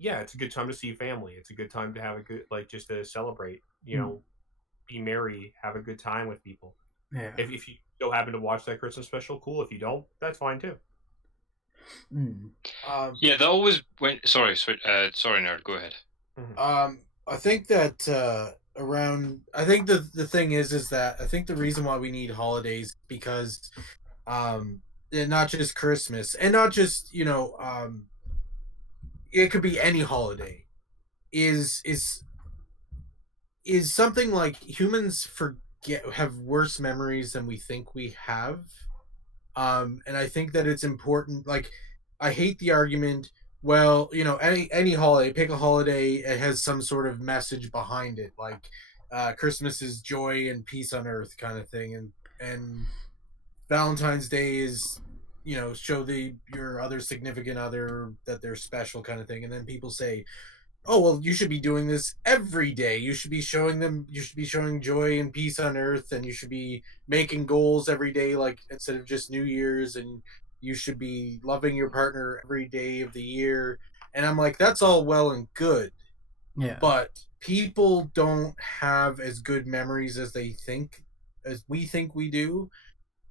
yeah, it's a good time to see family. It's a good time to have a good just to celebrate. Be merry, have a good time with people. Yeah. If you still happen to watch that Christmas special, cool. If you don't, that's fine too. Yeah, that always went. Sorry, nerd. Go ahead. I think that I think the thing is that I think the reason why we need holidays because not just Christmas and not just it could be any holiday is something like humans have worse memories than we think we have. And I think that it's important. I hate the argument. Well, any holiday, pick a holiday. It has some sort of message behind it. Christmas is joy and peace on earth, kind of thing, and Valentine's Day is, show your other significant other that they're special, kind of thing. And then people say, oh, well, you should be doing this every day. You should be showing joy and peace on earth, and you should be making goals every day, instead of just New Year's, and you should be loving your partner every day of the year. And I'm like, that's all well and good. Yeah. But people don't have as good memories as we think we do.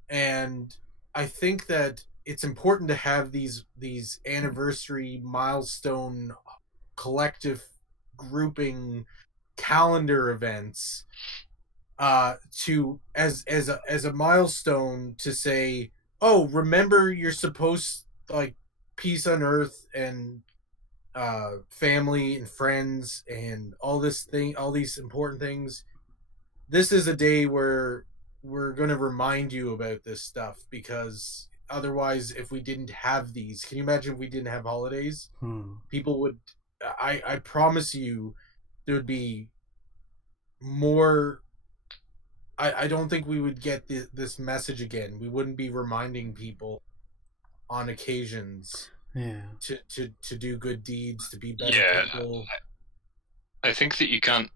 And I think that it's important to have these anniversary milestone collective grouping calendar events to as a milestone to say, oh, remember you're supposed peace on earth and family and friends and all these important things. This is a day where we're going to remind you about this stuff, because otherwise, if we didn't have these, can you imagine if we didn't have holidays? People would, I promise you, there would be more I don't think we would get this message again. We wouldn't be reminding people on occasions to do good deeds, to be better people. I think that you can't,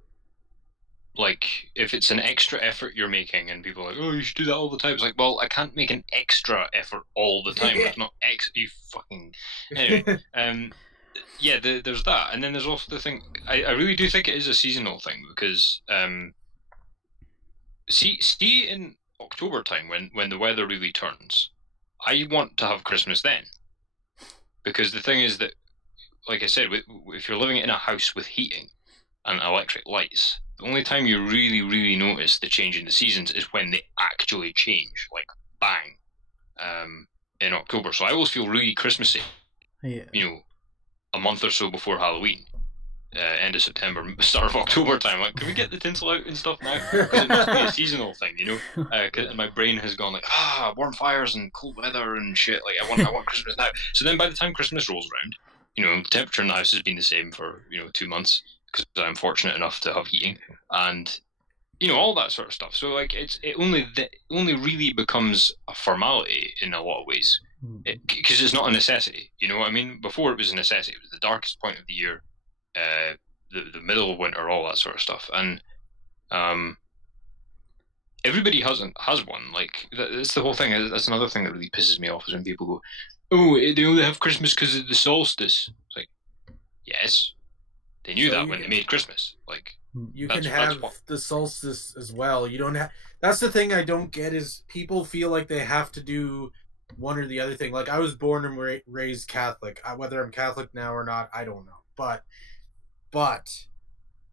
like, if it's an extra effort you're making and people are like, oh, you should do that all the time. It's like, well, I can't make an extra effort all the time. It's not you fucking... Anyway, yeah, there's that. And then there's also the thing, I really do think it is a seasonal thing, because see in October time, when the weather really turns, I want to have Christmas then. Because the thing is that, like I said, if you're living in a house with heating and electric lights, the only time you really, really notice the change in the seasons is when they actually change, like bang, in October. So I always feel really Christmassy, you know, a month or so before Halloween, end of September, start of October time. Like, can we get the tinsel out and stuff now? Because it must be a seasonal thing, you know. And my brain has gone like, warm fires and cold weather and shit. Like, I want Christmas now. So then by the time Christmas rolls around, you know, the temperature in the house has been the same for 2 months, because I'm fortunate enough to have heating, and all that sort of stuff. So like, it only really becomes a formality in a lot of ways, because it's not a necessity. You know what I mean? Before it was a necessity. It was the darkest point of the year, the middle of winter, all that sort of stuff, and everybody has one. Like, that's the whole thing. That's another thing that really pisses me off, is when people go, "Oh, they only have Christmas because of the solstice." It's like, yes, they knew that when they made Christmas. Like, you can have the solstice as well. You don't have. That's the thing I don't get, is people feel like they have to do one or the other thing. Like, I was born and raised Catholic. Whether I'm Catholic now or not, I don't know. But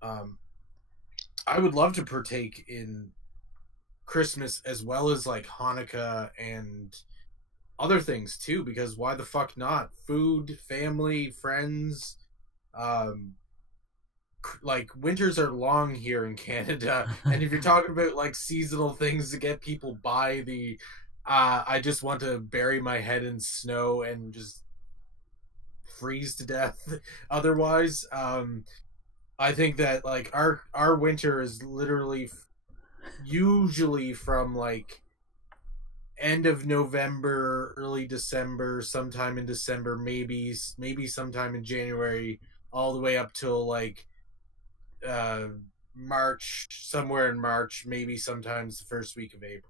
I would love to partake in Christmas as well as like Hanukkah and other things too, because why the fuck not? Food, family, friends. Like, winters are long here in Canada, and if you're talking about like seasonal things to get people by the I just want to bury my head in snow and just freeze to death otherwise. I think that like our winter is literally usually from like end of November, early December, sometime in December, maybe sometime in January, all the way up till like March, somewhere in March, maybe sometimes the first week of April.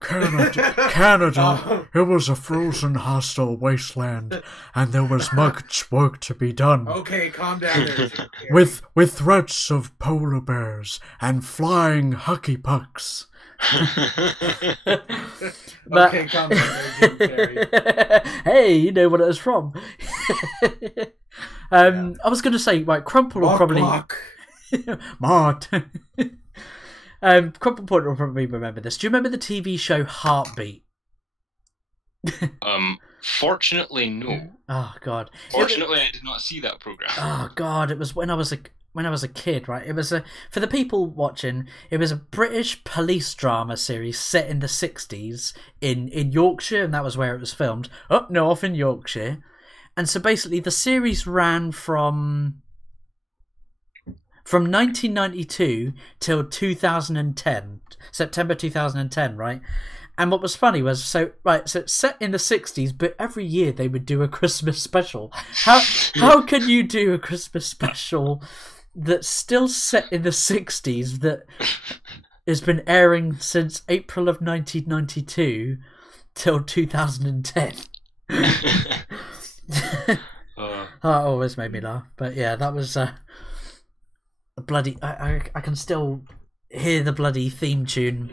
Canada, it was a frozen, hostile wasteland, and there was much work to be done. Okay, calm down there. With threats of polar bears and flying hockey pucks. Okay, calm down there, Jim Carrey. Hey, you know what it was from. I was going to say, like, Crumple will probably... Mart. Crumple Point will probably remember this. Do you remember the TV show Heartbeat? Fortunately, no. Oh God. Fortunately, I did not see that program. Oh God, it was when I was a kid, right? It was for the people watching. It was a British police drama series set in the 60s in Yorkshire, and that was where it was filmed, up north in Yorkshire. And so basically, the series ran from 1992 till 2010, September 2010, right? And what was funny was, so it's set in the 60s, but every year they would do a Christmas special. How can you do a Christmas special that's still set in the 60s that has been airing since April of 1992 till 2010? That always made me laugh. But yeah, that was bloody. I can still hear the bloody theme tune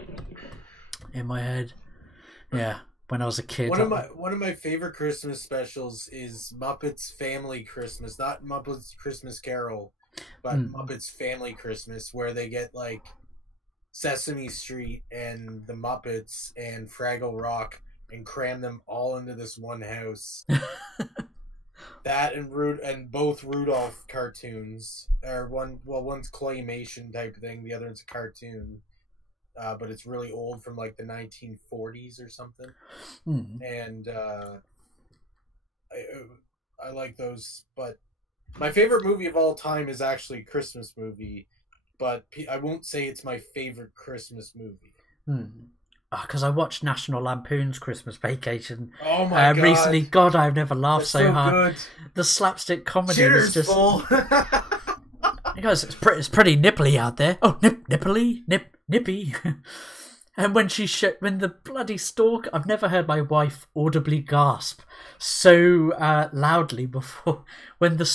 in my head. Yeah, when I was a kid. One of my favorite Christmas specials is Muppets Family Christmas, not Muppets Christmas Carol, but Muppets Family Christmas, where they get like Sesame Street and the Muppets and Fraggle Rock and cram them all into this one house. That and both Rudolph cartoons, or one's claymation type thing, the other one's a cartoon, but it's really old, from like the 1940s or something. And I like those. But my favorite movie of all time is actually a Christmas movie, but I won't say it's my favorite Christmas movie. Because I watched National Lampoon's Christmas Vacation Oh my god! recently. God, I've never laughed That's so hard. Good. The slapstick comedy Jitters is just. full. Guys, it's pretty nipply out there. Oh, nippy. And when when the bloody stalk, I've never heard my wife audibly gasp so loudly before. When the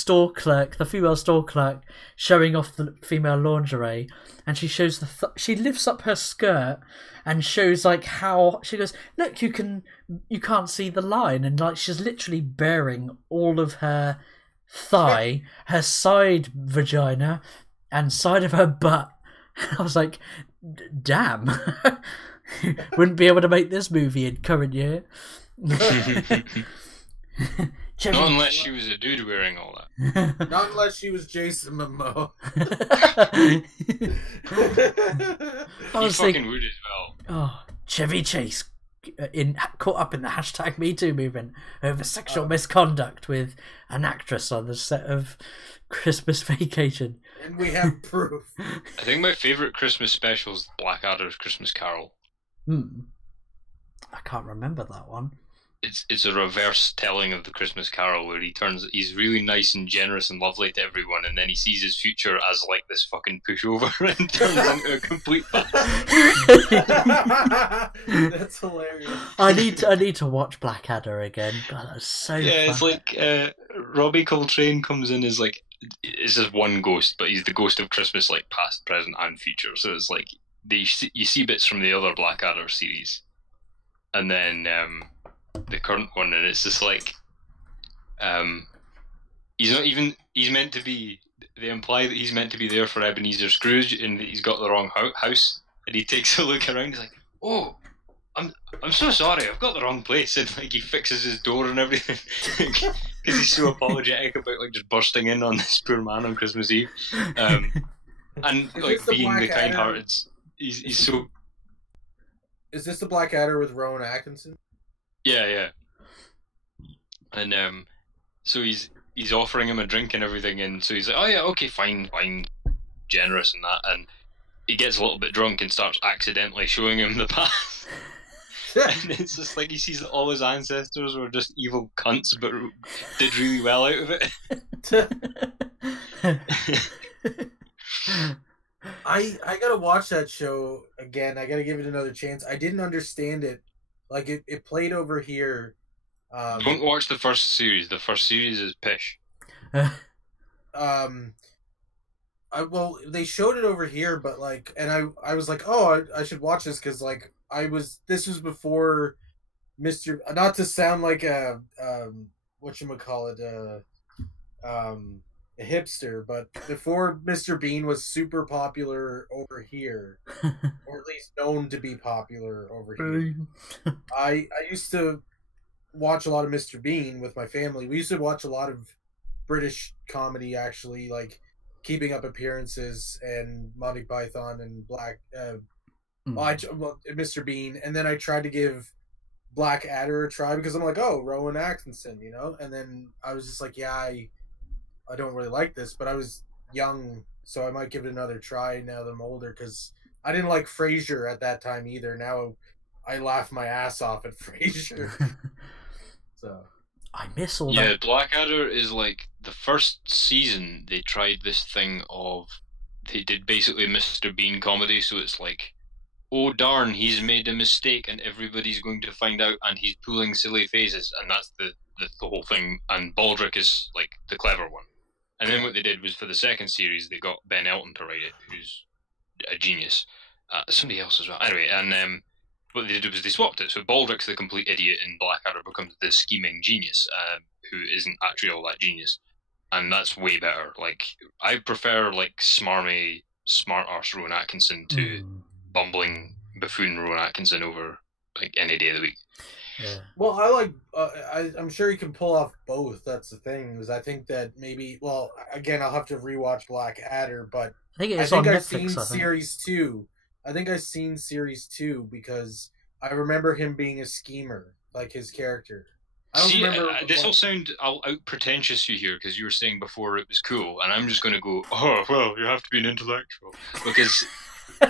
female store clerk, showing off the female lingerie, and she shows she lifts up her skirt and shows like how she goes, look, you can't see the line, and like she's literally bearing all of her thigh, her side vagina, and side of her butt. I was like, damn. Wouldn't be able to make this movie in current year. Not unless she was a dude wearing all that. Not unless she was Jason Momoa. I was fucking would as well. Oh, Chevy Chase caught up in the hashtag #MeToo movement over sexual misconduct with an actress on the set of Christmas Vacation. And we have proof. I think my favourite Christmas special is Blackadder's Christmas Carol. I can't remember that one. It's a reverse telling of the Christmas Carol where he's really nice and generous and lovely to everyone, and then he sees his future as like this fucking pushover and turns into a complete That's hilarious. I need to watch Blackadder again. God, that's so fun. It's like Robbie Coltrane comes in as like, it's just one ghost, but he's the ghost of Christmas, like past, present, and future. So it's like you see bits from the other Blackadder series, and then the current one, and it's just like he's meant to be. They imply that he's meant to be there for Ebenezer Scrooge, and that he's got the wrong house. And he takes a look around. He's like, "Oh, I'm so sorry. I've got the wrong place." And like he fixes his door and everything because he's so apologetic about like just bursting in on this poor man on Christmas Eve, and like being the kind-hearted. He's so. Is this the Blackadder with Rowan Atkinson? Yeah. And so he's offering him a drink and everything, and so he's like, "Oh yeah, okay, fine, generous and that," and he gets a little bit drunk and starts accidentally showing him the path. And it's just like he sees that all his ancestors were just evil cunts, but did really well out of it. I gotta watch that show again. I gotta give it another chance. I didn't understand it. Like it played over here. Don't watch the first series. The first series is pish. Well, they showed it over here, but like, and I was like, oh, I should watch this because like this was before Mr. Not to sound like a whatchamacallit, a hipster, but before Mr. Bean was super popular over here, or at least known to be popular over here. I used to watch a lot of Mr. Bean with my family. We used to watch a lot of British comedy, actually, like Keeping Up Appearances and Monty Python and Mr. Bean, and then I tried to give Blackadder a try because I'm like, oh, Rowan Atkinson, you know, and then I was just like, yeah, I don't really like this, but I was young, so I might give it another try now that I'm older, because I didn't like Frasier at that time either. Now I laugh my ass off at Frasier. So I miss all that. Yeah, Blackadder is like the first season they tried this thing of they did basically Mr. Bean comedy, so it's like, oh darn, he's made a mistake and everybody's going to find out and he's pulling silly faces, and that's the whole thing, and Baldrick is like the clever one. And then what they did was for the second series they got Ben Elton to write it, who's a genius. Somebody else as well. Anyway, and what they did was they swapped it. So Baldrick's the complete idiot and Blackadder becomes the scheming genius, who isn't actually all that genius. And that's way better. Like, I prefer like smarmy, smart arse Rowan Atkinson to bumbling buffoon Rowan Atkinson over like any day of the week. Yeah. Well, I like. I'm sure he can pull off both. That's the thing. Is I think that maybe. Well, again, I'll have to rewatch Blackadder, but I think I've seen series 2. I think I've seen series 2 because I remember him being a schemer, like his character. I don't See, remember. this will sound out pretentious you here because you were saying before it was cool, and I'm just going to go, oh, well, you have to be an intellectual. Because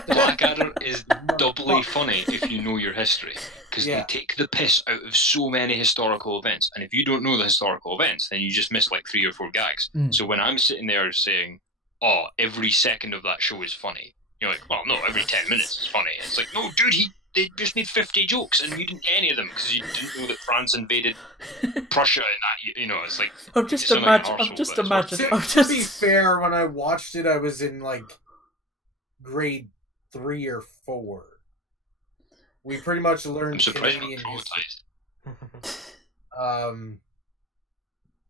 Blackadder is doubly funny if you know your history. Because they take the piss out of so many historical events. And if you don't know the historical events, then you just miss like 3 or 4 gags. So when I'm sitting there saying, oh, every second of that show is funny, you're like, well, no, every 10 minutes is funny. It's like, no, dude, they just made 50 jokes and you didn't get any of them because you didn't know that France invaded Prussia and that, you know, it's like... I'm just imagining. To be fair, when I watched it, I was in like grade 3 or 4. We pretty much learned Canadian history.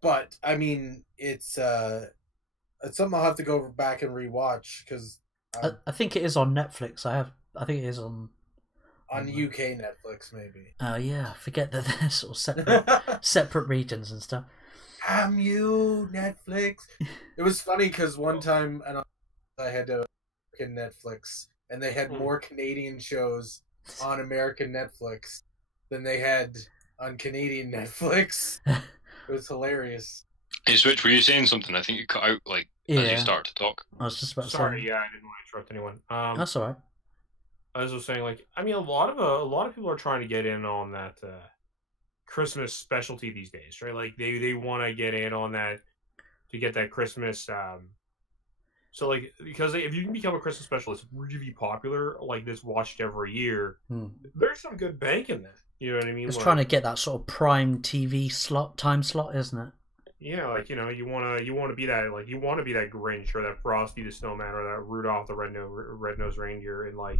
But I mean, it's something I'll have to go back and rewatch because I think it is on Netflix. I think it is on UK Netflix, maybe. Oh yeah, forget that they're sort of separate regions and stuff. Damn you, Netflix! It was funny because one time I had to work in Netflix, and they had more Canadian shows on American Netflix than they had on Canadian Netflix. It was hilarious. Hey, Switch, were you saying something? I think you cut out as you start to talk. I was just about to say. Sorry, yeah, I didn't want to interrupt anyone. That's all right. I was just saying, like, I mean, a lot of people are trying to get in on that Christmas specialty these days, right? Like, they want to get in on that to get that Christmas. So, like, because if you can become a Christmas specialist, really popular, like this, watched every year, there's some good bank in that. You know what I mean? It's trying to get that sort of prime TV time slot, isn't it? Yeah, like, you know, you want to be that, like, you want to be that Grinch or that Frosty the Snowman or that Rudolph the Red-Nosed Reindeer in, like,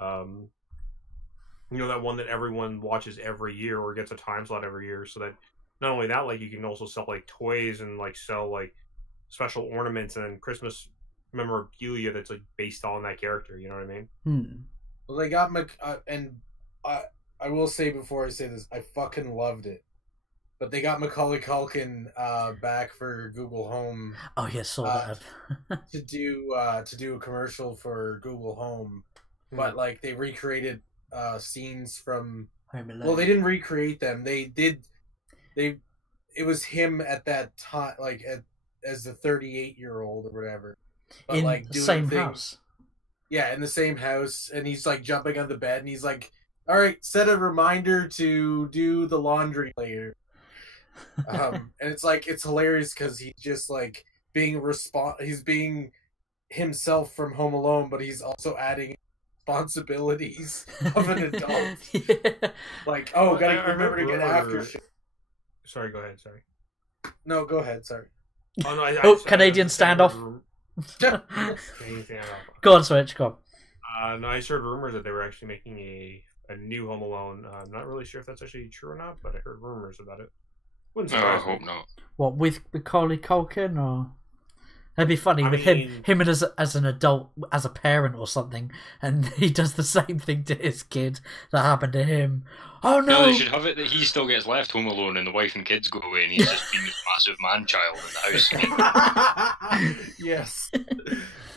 you know, that one that everyone watches every year or gets a time slot every year, so that not only that, like, you can also sell like toys and like sell like special ornaments and Christmas memorabilia that's like based on that character. You know what I mean? Well, they got I will say before I say this, I fucking loved it. But they got Macaulay Culkin back for Google Home. Oh yeah, saw that. to do a commercial for Google Home. But like they recreated scenes from well, they didn't recreate them. It was him at that time, like as the 38-year-old or whatever. But in like the doing same things, house. Yeah, in the same house, and he's like jumping on the bed, and he's like, "All right, set a reminder to do the laundry later." And it's hilarious because he's just like he's being himself from Home Alone, but he's also adding responsibilities of an adult. Yeah. Like, oh, gotta remember to get after shit. Sorry, go ahead. Sorry. No, go ahead. Sorry. Oh, no, Canadian standoff. Canadian standoff. Go on, Switch. Go on. No, I just heard rumors that they were actually making a new Home Alone. I'm not really sure if that's actually true or not, but I heard rumors about it. Wouldn't I hope not. What, with Macaulay Culkin, or that'd be funny with him as an adult, as a parent or something, and he does the same thing to his kid that happened to him. Oh no! No, they should have it that he still gets left home alone, and the wife and kids go away, and he's just being this massive man-child in the house. Yes,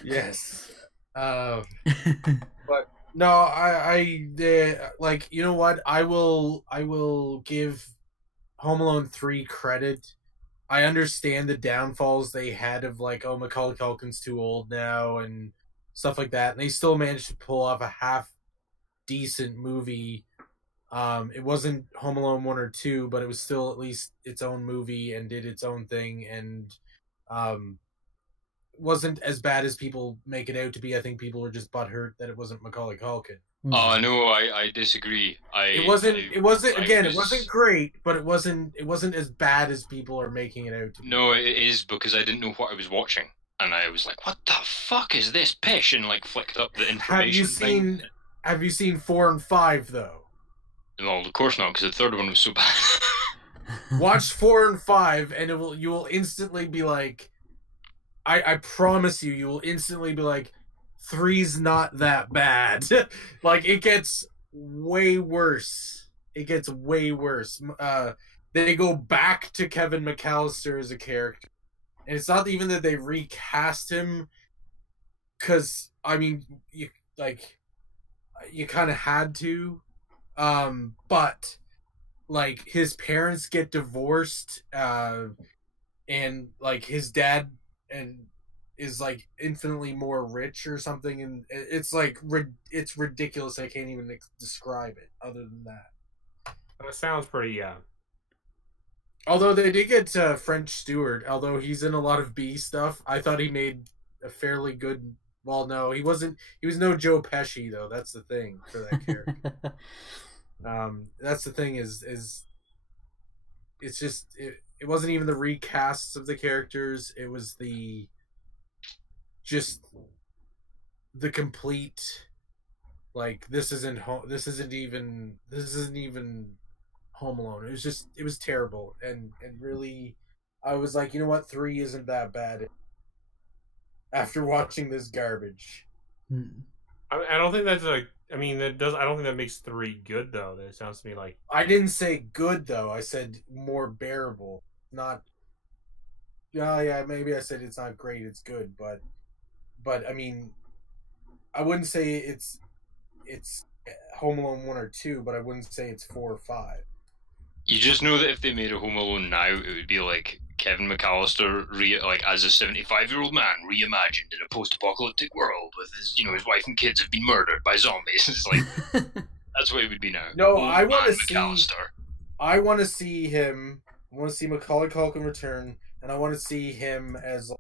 yes. But no, I like, you know what? I will give Home Alone 3 credit. I understand the downfalls they had of like, oh, Macaulay Culkin's too old now and stuff like that, and they still managed to pull off a half decent movie. It wasn't Home Alone 1 or 2, but it was still at least its own movie and did its own thing, and wasn't as bad as people make it out to be. I think people were just butthurt that it wasn't Macaulay Culkin. Oh no, I disagree. It wasn't great, but it wasn't as bad as people are making it out to be. No, it is, because I didn't know what I was watching, and I was like, "What the fuck is this pish?" and like flicked up the information. Have you seen 4 and 5 though? No, of course not, because the third one was so bad. Watch 4 and 5, and you will instantly be like, I promise you will instantly be like, 3's not that bad. Like, it gets way worse. It gets way worse. They go back to Kevin McAllister as a character, and it's not even that they recast him, because I mean, you kind of had to, but like his parents get divorced, and like his dad and is like infinitely more rich or something, and it's like it's ridiculous. I can't even describe it other than that. That sounds pretty. Although they did get French Stewart, although he's in a lot of B stuff, I thought he made a fairly good. Well, no, he wasn't. He was no Joe Pesci though. That's the thing for that character. That's the thing is it's just it wasn't even the recasts of the characters. It was just the complete, like, this isn't even Home Alone. It was terrible, and really, I was like, you know what, 3 isn't that bad after watching this garbage. I don't think that's a. I mean, that does. I don't think that makes 3 good though. That sounds to me like. I didn't say good though. I said more bearable. Not. Yeah, maybe I said it's not great. It's good, but I mean, I wouldn't say it's Home Alone 1 or 2, but I wouldn't say it's 4 or 5. You just know that if they made a Home Alone now, it would be like Kevin McAllister, like as a 75-year-old man, reimagined in a post-apocalyptic world with his wife and kids have been murdered by zombies. It's like that's what it would be now. No, Old I want to man McAllister. I want to see him. I want to see Macaulay Culkin return, and I want to see him as like,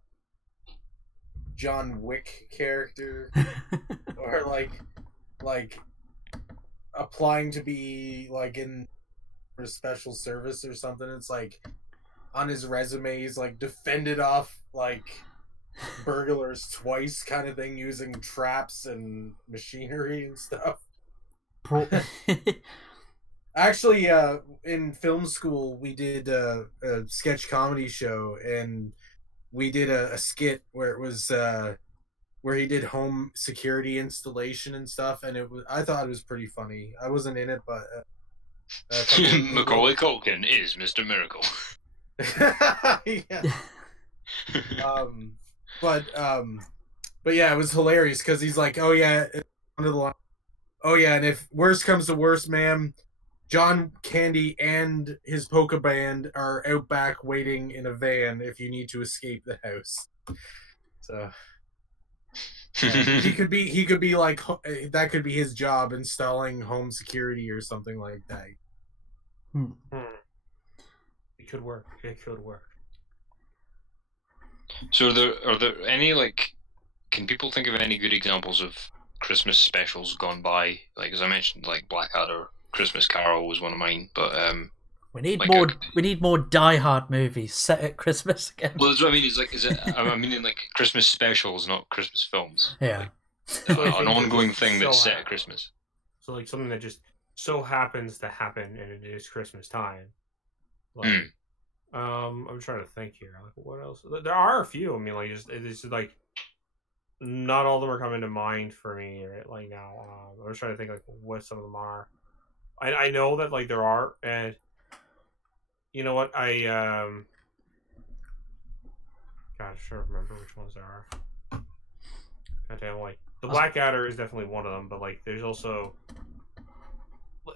John Wick character, or like applying to be like in for special service or something. It's like on his resume he's like defended off like burglars twice kind of thing, using traps and machinery and stuff. Actually, in film school we did a sketch comedy show, and we did a skit where it was where he did home security installation and stuff, and I thought it was pretty funny. I wasn't in it, but Macaulay Culkin is Mr. Miracle. yeah. But yeah, it was hilarious because he's like, oh yeah, under the line. Oh yeah, and if worse comes to worse, ma'am, John Candy and his polka band are out back waiting in a van if you need to escape the house. So he could be like, that could be his job, installing home security or something like that. It could work. So are there any, like, can people think of any good examples of Christmas specials gone by? Like, as I mentioned, like Blackadder, Christmas Carol was one of mine, but we need like we need more Die Hard movies set at Christmas again. Well, that's what I mean. I mean, like Christmas specials, not Christmas films. Yeah, like, an ongoing thing that's set at Christmas. So like something that just so happens to happen, and it is Christmas time. Like, I'm trying to think here. Like, what else? There are a few. I mean, like, it's like not all of them are coming to mind for me right now. I'm just trying to think like what some of them are. I know that like there are, and you know what, I God, I don't remember which ones there are. God damn, like the Blackadder is definitely one of them, but like there's also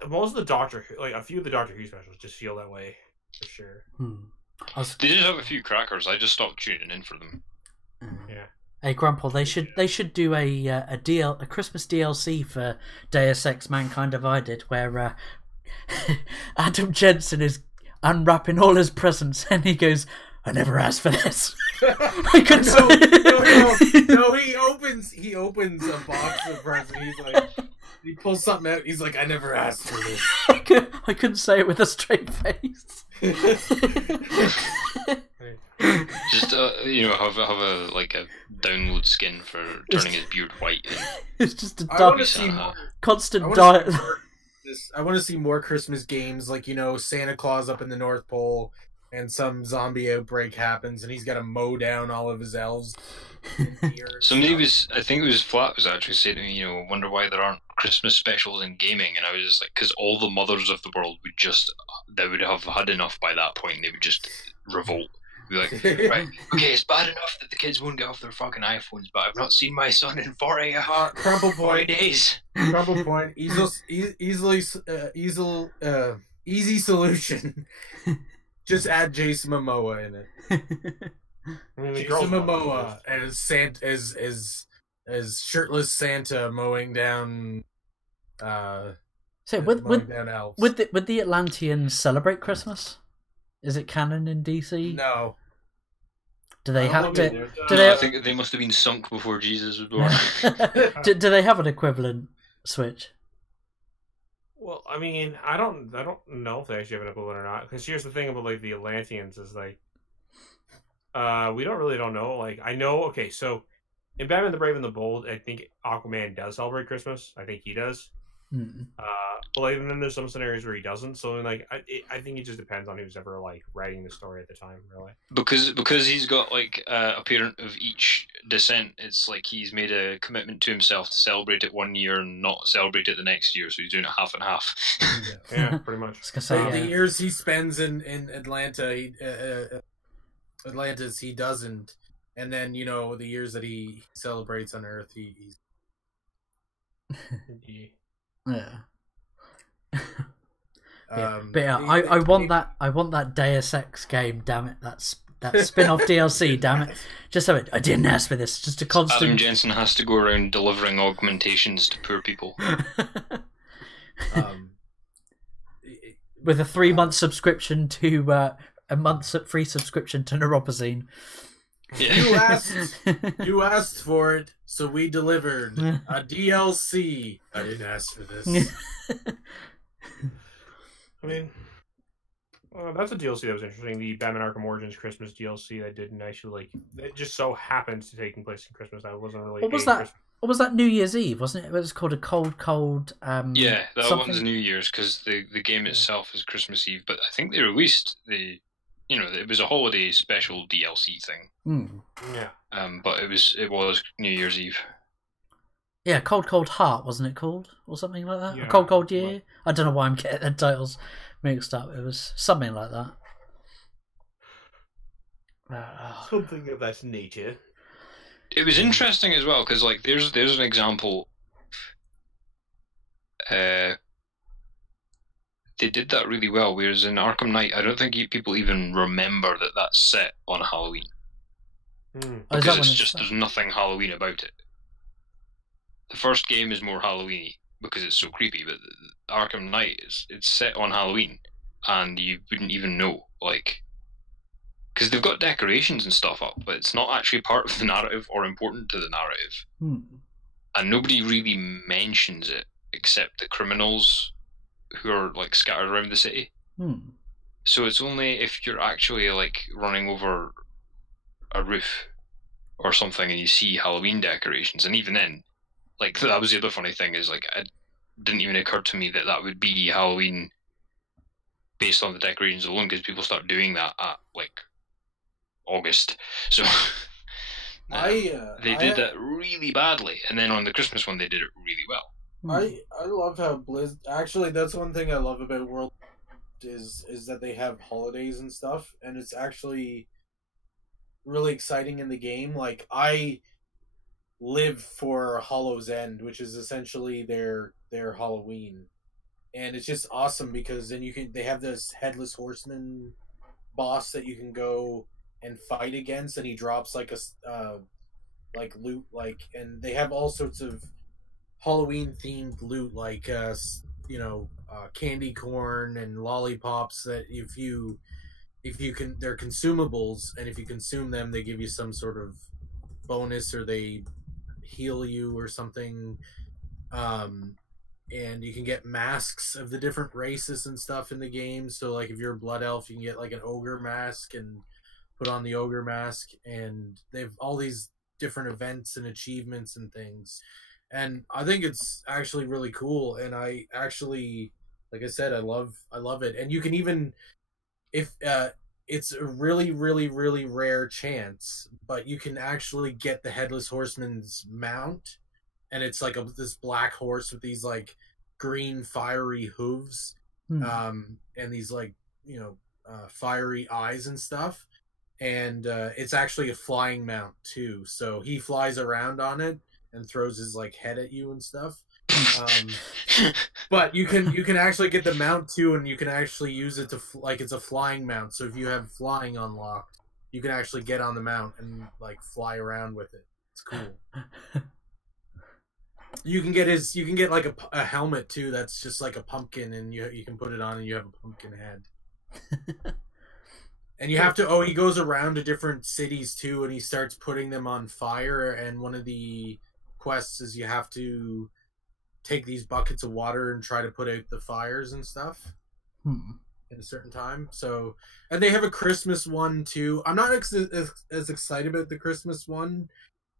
most of the Doctor Who, like a few of the Doctor Who specials just feel that way for sure. They did have a few crackers. I just stopped tuning in for them. Yeah. Hey, Grandpa, they should do a Christmas DLC for Deus Ex: Mankind Divided, where Adam Jensen is unwrapping all his presents, and he goes, "I never asked for this." I couldn't No. He opens a box of presents. He's like, he pulls something out. He's like, "I never asked for this." I couldn't say it with a straight face. Just have a like a download skin for turning his beard white. It's just a constant diet. I want to see more Christmas games, like Santa Claus up in the North Pole, and some zombie outbreak happens, and he's got to mow down all of his elves. I think it was Flat was actually saying to me, wonder why there aren't Christmas specials in gaming, and I was just like, because all the mothers of the world they would have had enough by that point, and they would just revolt. Be like, right, okay, it's bad enough that the kids won't get off their fucking iPhones, but I've not seen my son in 40 crumple point. 40 days. Crumple point. Easy solution. Just add Jason Momoa in it. I mean, the Jason girls love Momoa it. as shirtless Santa mowing down So mowing down elves. would the Atlanteans celebrate Christmas? Is it canon in DC? No. Do they have to? Do No, they? I think they must have been sunk before Jesus was born. do they have an equivalent Switch? Well, I mean, I don't know if they actually have an equivalent or not. Because here's the thing about like the Atlanteans is like, we don't know. Like, I know. Okay, so in Batman the Brave and the Bold, I think Aquaman does celebrate Christmas. I think he does. Hmm. But like, and then there's some scenarios where he doesn't. So like, I think it just depends on who's ever like writing the story at the time, really. Because he's got like a parent of each descent. It's like he's made a commitment to himself to celebrate it one year and not celebrate it the next year. So he's doing it half and half. Yeah, pretty much. I was gonna say, The years he spends in Atlanta, Atlantis, he doesn't, and then the years that he celebrates on Earth, he's yeah. yeah. But yeah, I want that Deus Ex game. Damn it, that spin-off DLC. Damn it, just have it. I didn't ask for this. Just a constant. Adam Jensen has to go around delivering augmentations to poor people. With a 3-month subscription to a month's free subscription to Neuropozyne. Yeah. You asked for it, so we delivered a DLC. I didn't ask for this. I mean, that's a DLC that was interesting. The Batman Arkham Origins Christmas DLC that didn't actually it just so happens to taking place in Christmas. That wasn't really. What was that? Christmas. What was that? New Year's Eve, wasn't it? It was called a cold. Yeah, that something? one's New Year's because the game itself is Christmas Eve. But I think they released it was a holiday special DLC thing. Yeah. But it was New Year's Eve. Yeah, Cold Heart, wasn't it called? Or something like that? Yeah. A Cold Year? Well, I don't know why I'm getting the titles mixed up. It was something like that. Something of that nature. It was interesting as well because like there's an example. They did that really well. Whereas in Arkham Knight, I don't think people even remember that that's set on Halloween because it's just there's nothing Halloween about it. The first game is more Halloweeny because it's so creepy, but Arkham Knight it's set on Halloween, and you wouldn't even know, like, because they've got decorations and stuff up, but it's not actually part of the narrative or important to the narrative, and nobody really mentions it except the criminals who are like scattered around the city. So it's only if you're actually like running over a roof or something and you see Halloween decorations, and even then. Like, that was the other funny thing is, like, it didn't even occur to me that would be Halloween based on the decorations alone, because people start doing that at, like, August. So, they did that really badly, and then on the Christmas one, they did it really well. I love how Blizz... Actually, that's one thing I love about World is that they have holidays and stuff, and it's actually really exciting in the game. Like, I live for Hollow's End, which is essentially their Halloween, and it's just awesome because then they have this headless horseman boss that you can go and fight against, and he drops like a loot, like, and they have all sorts of Halloween themed loot, like candy corn and lollipops that if you can, they're consumables, and if you consume them they give you some sort of bonus or they heal you or something, and you can get masks of the different races and stuff in the game. So like if you're a blood elf, you can get like an ogre mask and put on the ogre mask, and they've all these different events and achievements and things, and I think it's actually really cool. And I actually, like I said, I love it. And you can even, if it's a really, really, really rare chance, but you can actually get the Headless Horseman's mount, and it's like this black horse with these like green fiery hooves, and these like fiery eyes and stuff, and it's actually a flying mount too. So he flies around on it and throws his like head at you and stuff. But you can actually get the mount too, and you can actually use it to like it's a flying mount. So if you have flying unlocked, you can actually get on the mount and like fly around with it. It's cool. You can get like a helmet too. That's just like a pumpkin, and you can put it on, and you have a pumpkin head. And you have to. Oh, he goes around to different cities too, and he starts putting them on fire. And one of the quests is you have to take these buckets of water and try to put out the fires and stuff in a certain time. So, and they have a Christmas one too. I'm not as excited about the Christmas one,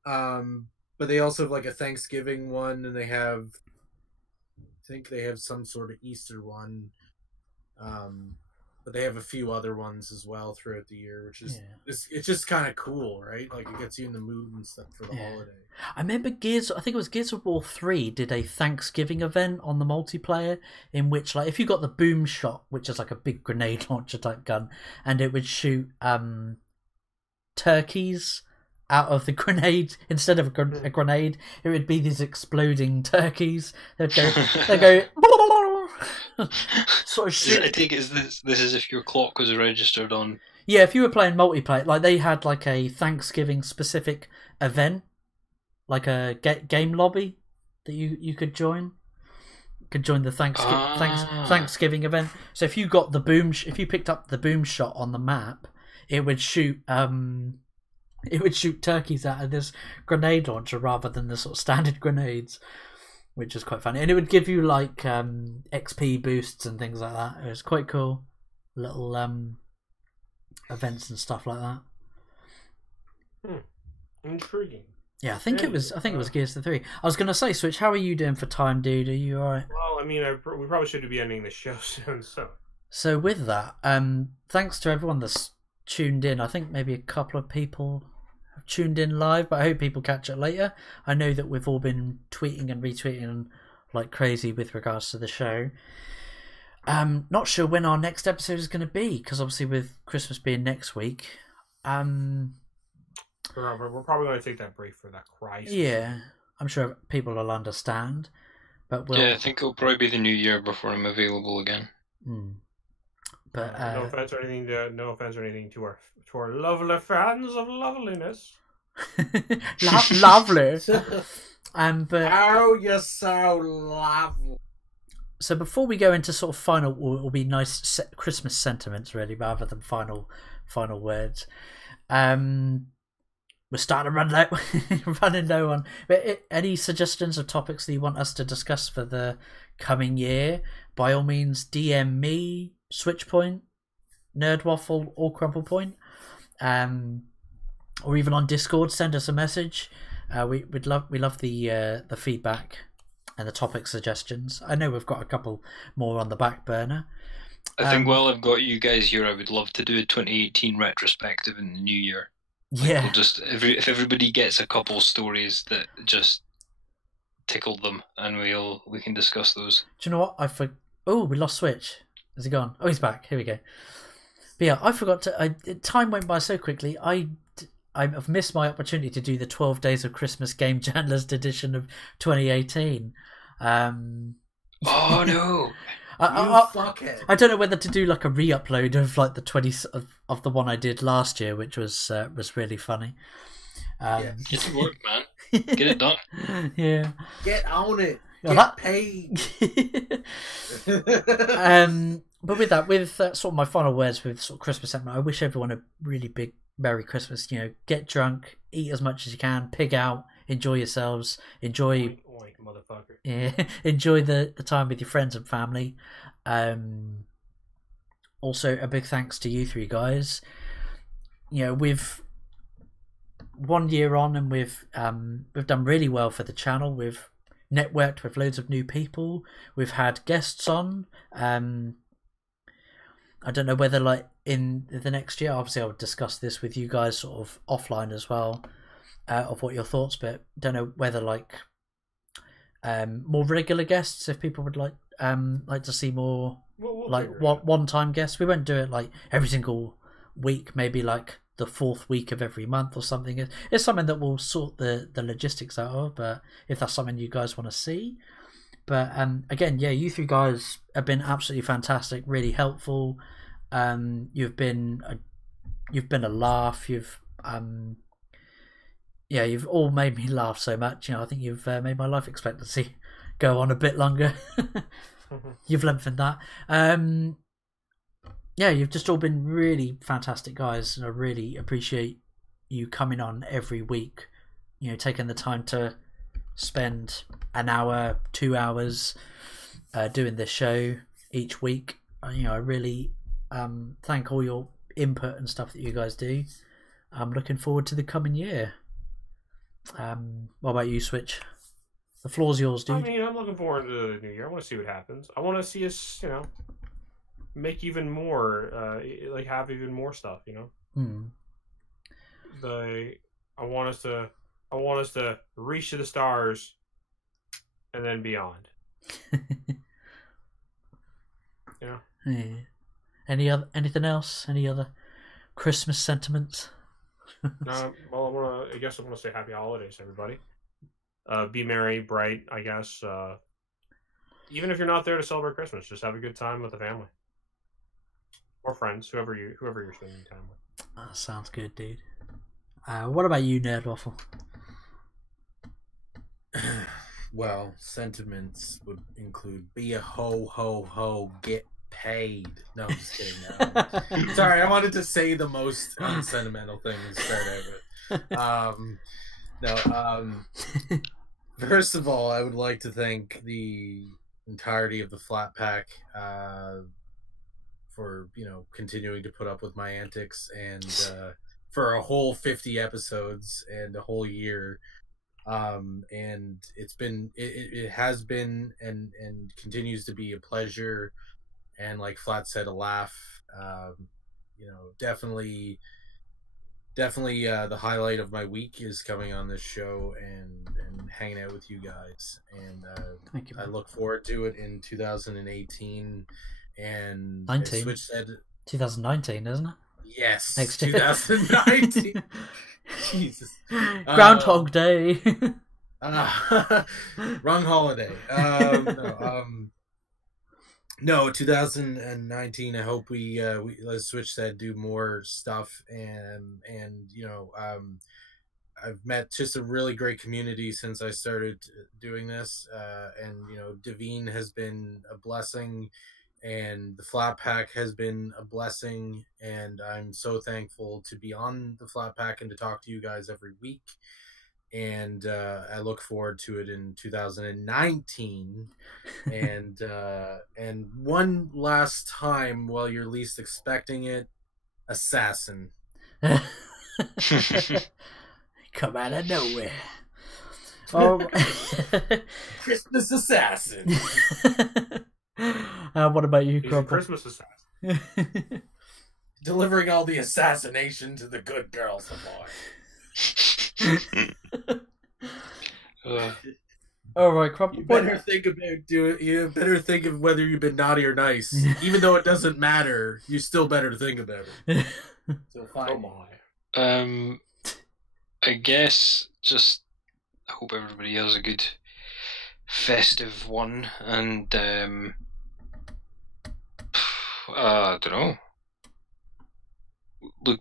but they also have like a Thanksgiving one, and I think they have some sort of Easter one. But they have a few other ones as well throughout the year, which is it's just kind of cool, right? Like it gets you in the mood and stuff for the holiday. I remember I think it was Gears of War 3 did a Thanksgiving event on the multiplayer in which, like, if you got the boom shot, which is like a big grenade launcher type gun, and it would shoot turkeys out of the grenade instead of a grenade, it would be these exploding turkeys. They'd go sort of shoot. I take it as this is if your clock was registered on. Yeah, if you were playing multiplayer, like they had like a Thanksgiving specific event, like a game lobby that you could join. You could join the Thanksgiving event. So if you got the if you picked up the boom shot on the map, it would shoot turkeys out of this grenade launcher rather than the sort of standard grenades, which is quite funny. And it would give you like XP boosts and things like that. It was quite cool. Little events and stuff like that. Intriguing. Yeah, I think it was Gears of 3. I was going to say, Switch, how are you doing for time, dude? Are you alright? Well, I mean, we probably should be ending the show soon, so. So with that, thanks to everyone that's tuned in. I think maybe a couple of people have tuned in live, but I hope people catch it later. I know that we've all been tweeting and retweeting like crazy with regards to the show. Not sure when our next episode is going to be, because obviously with Christmas being next week, we're probably going to take that break for that crisis. Yeah, I'm sure people will understand. But I think it'll probably be the new year before I'm available again. But no offense or anything to our lovely fans of loveliness. Lovely. But oh, you're so lovely. So before we go into sort of final, will be nice Christmas sentiments really, rather than final words. We're starting to running low on. But any suggestions of topics that you want us to discuss for the coming year? By all means, DM me, Switchpoint, Nerdwaffle, or Crumplepoint, or even on Discord. Send us a message. We love the feedback and the topic suggestions. I know we've got a couple more on the back burner. I think while I've got you guys here, I would love to do a 2018 retrospective in the new year. Yeah. We'll just if everybody gets a couple stories that just tickled them, and we can discuss those. Do you know what? Oh, we lost Switch. Has he gone? Oh, he's back. Here we go. But yeah, I forgot to. Time went by so quickly. I've missed my opportunity to do the 12 Days of Christmas Game Journalist edition of 2018. Oh no! I don't know whether to do like a re-upload of like the 20 of the one I did last year, which was really funny. Get to work, man. Get it done. Yeah. Get on it. Get paid. But with that, sort of my final words with sort of Christmas sentiment, I wish everyone a really big Merry Christmas. You know, get drunk, eat as much as you can, pig out, enjoy yourselves, enjoy. Oink, motherfucker. Yeah, enjoy the time with your friends and family. Also, a big thanks to you three guys. You know, we've 1 year on, and we've done really well for the channel. We've networked with loads of new people. We've had guests on. I don't know whether like in the next year, obviously I would discuss this with you guys sort of offline as well, of what your thoughts, but don't know whether like more regular guests, if people would like to see more like one-time guests. We won't do it like every single week, maybe like the fourth week of every month or something. It's something that we'll sort the logistics out of, but if that's something you guys want to see, But again, yeah, you three guys have been absolutely fantastic, really helpful. You've been a laugh. You've all made me laugh so much. I think you've made my life expectancy go on a bit longer. You've lengthened that. You've just all been really fantastic guys, and I really appreciate you coming on every week. Taking the time to spend an hour, 2 hours doing this show each week. I really thank all your input and stuff that you guys do. I'm looking forward to the coming year. What about you, Switch? The floor's yours, dude. I mean, I'm looking forward to the new year. I want to see what happens. I want to see us, make even more, have even more stuff. I want us to reach to the stars, and then beyond. Yeah. Anything else? Any other Christmas sentiments? Well, I guess I want to say happy holidays, everybody. Be merry, bright, I guess. Even if you're not there to celebrate Christmas, just have a good time with the family or friends, whoever you're spending time with. That sounds good, dude. What about you, Nerd Waffle? Well, sentiments would include be a ho ho ho, get paid. No, I'm just kidding. Sorry, I wanted to say the most unsentimental thing to start out with. First of all, I would like to thank the entirety of the Flat Pack for continuing to put up with my antics, and for a whole 50 episodes and a whole year. And it has been and continues to be a pleasure, and like Flat said, a laugh. Definitely the highlight of my week is coming on this show and hanging out with you guys, and thank you, I look forward to it in 2018 and 19. Switch said 2019, isn't it? Yes, next 2019. Jesus. Groundhog Day. Wrong holiday. No, 2019. I hope we as Switch said, do more stuff, and I've met just a really great community since I started doing this, and Devine has been a blessing, and the Flat Pack has been a blessing, and I'm so thankful to be on the Flat Pack and to talk to you guys every week. And I look forward to it in 2019. And one last time, while you're least expecting it, Assassin. Come out of nowhere. Christmas Assassin. What about you, He's a Crumple? Christmas assassin. Delivering all the assassination to the good girls of All right, Crumple. You better think about You better think of whether you've been naughty or nice. Even though it doesn't matter, you still better think about it. So fine. I guess just I hope everybody has a good festive one, and I don't know.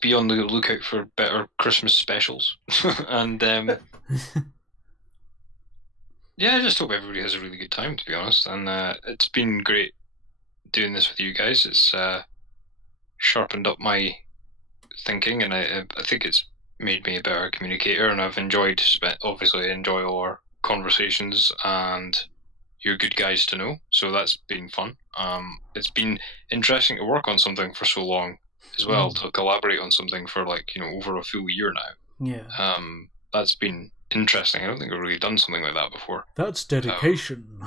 Be on the lookout for better Christmas specials, and yeah, I just hope everybody has a really good time, to be honest. And it's been great doing this with you guys. It's sharpened up my thinking, and I think it's made me a better communicator. And I've obviously enjoy all our conversations, and you're good guys to know. So that's been fun. It's been interesting to work on something for so long as well, to collaborate on something for over a full year now. Yeah. That's been interesting. I don't think I've really done something like that before. That's dedication.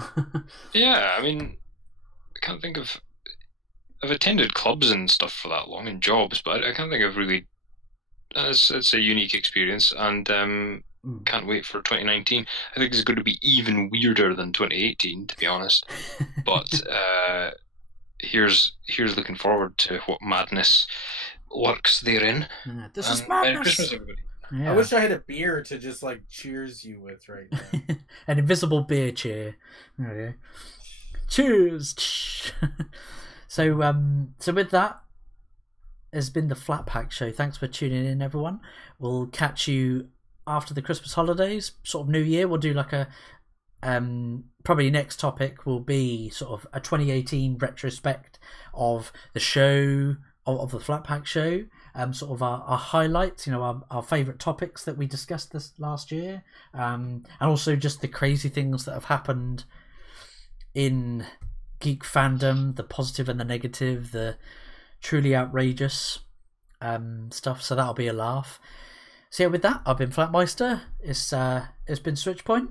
Yeah, I mean, I can't think of. I've attended clubs and stuff for that long, and jobs, but I can't think of really. It's a unique experience, and can't wait for 2019. I think it's going to be even weirder than 2018, to be honest. But here's looking forward to what madness lurks therein. This is Merry madness. Christmas, everybody. Yeah. I wish I had a beer to just like cheers you with right now. An invisible beer cheer. There we go. Cheers. So with that, has been the Flat Pack Show. Thanks for tuning in, everyone. We'll catch you after the Christmas holidays, sort of New Year. We'll do like a probably next topic will be sort of a 2018 retrospect of the show, of the Flat Pack Show. Sort of our highlights, our favourite topics that we discussed this last year, and also just the crazy things that have happened in geek fandom, the positive and the negative, the truly outrageous stuff. So that'll be a laugh. So yeah, with that, I've been Flatmeister. It's been Switchpoint.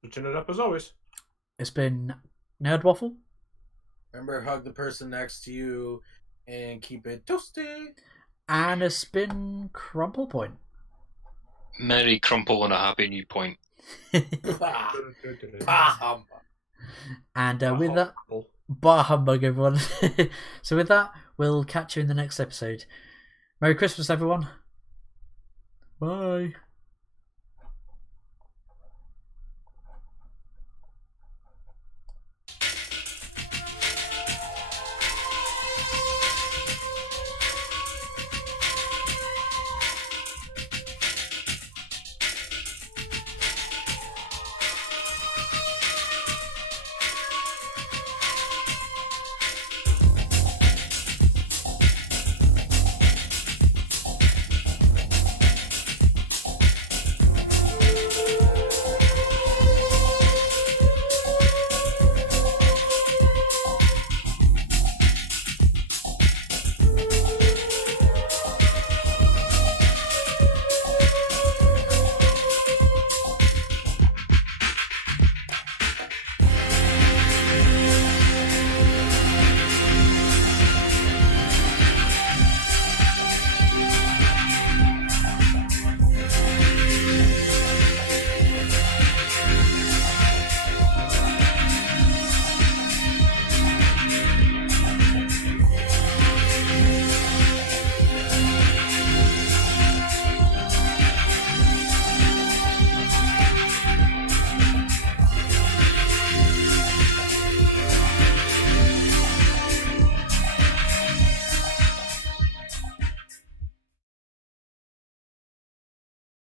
Switching it up as always. It's been Nerd Waffle. Remember, hug the person next to you and keep it toasty. And it's been Crumple Point. Merry Crumple and a happy new point. And with that, bar humbug, everyone. So with that, we'll catch you in the next episode. Merry Christmas, everyone. Bye.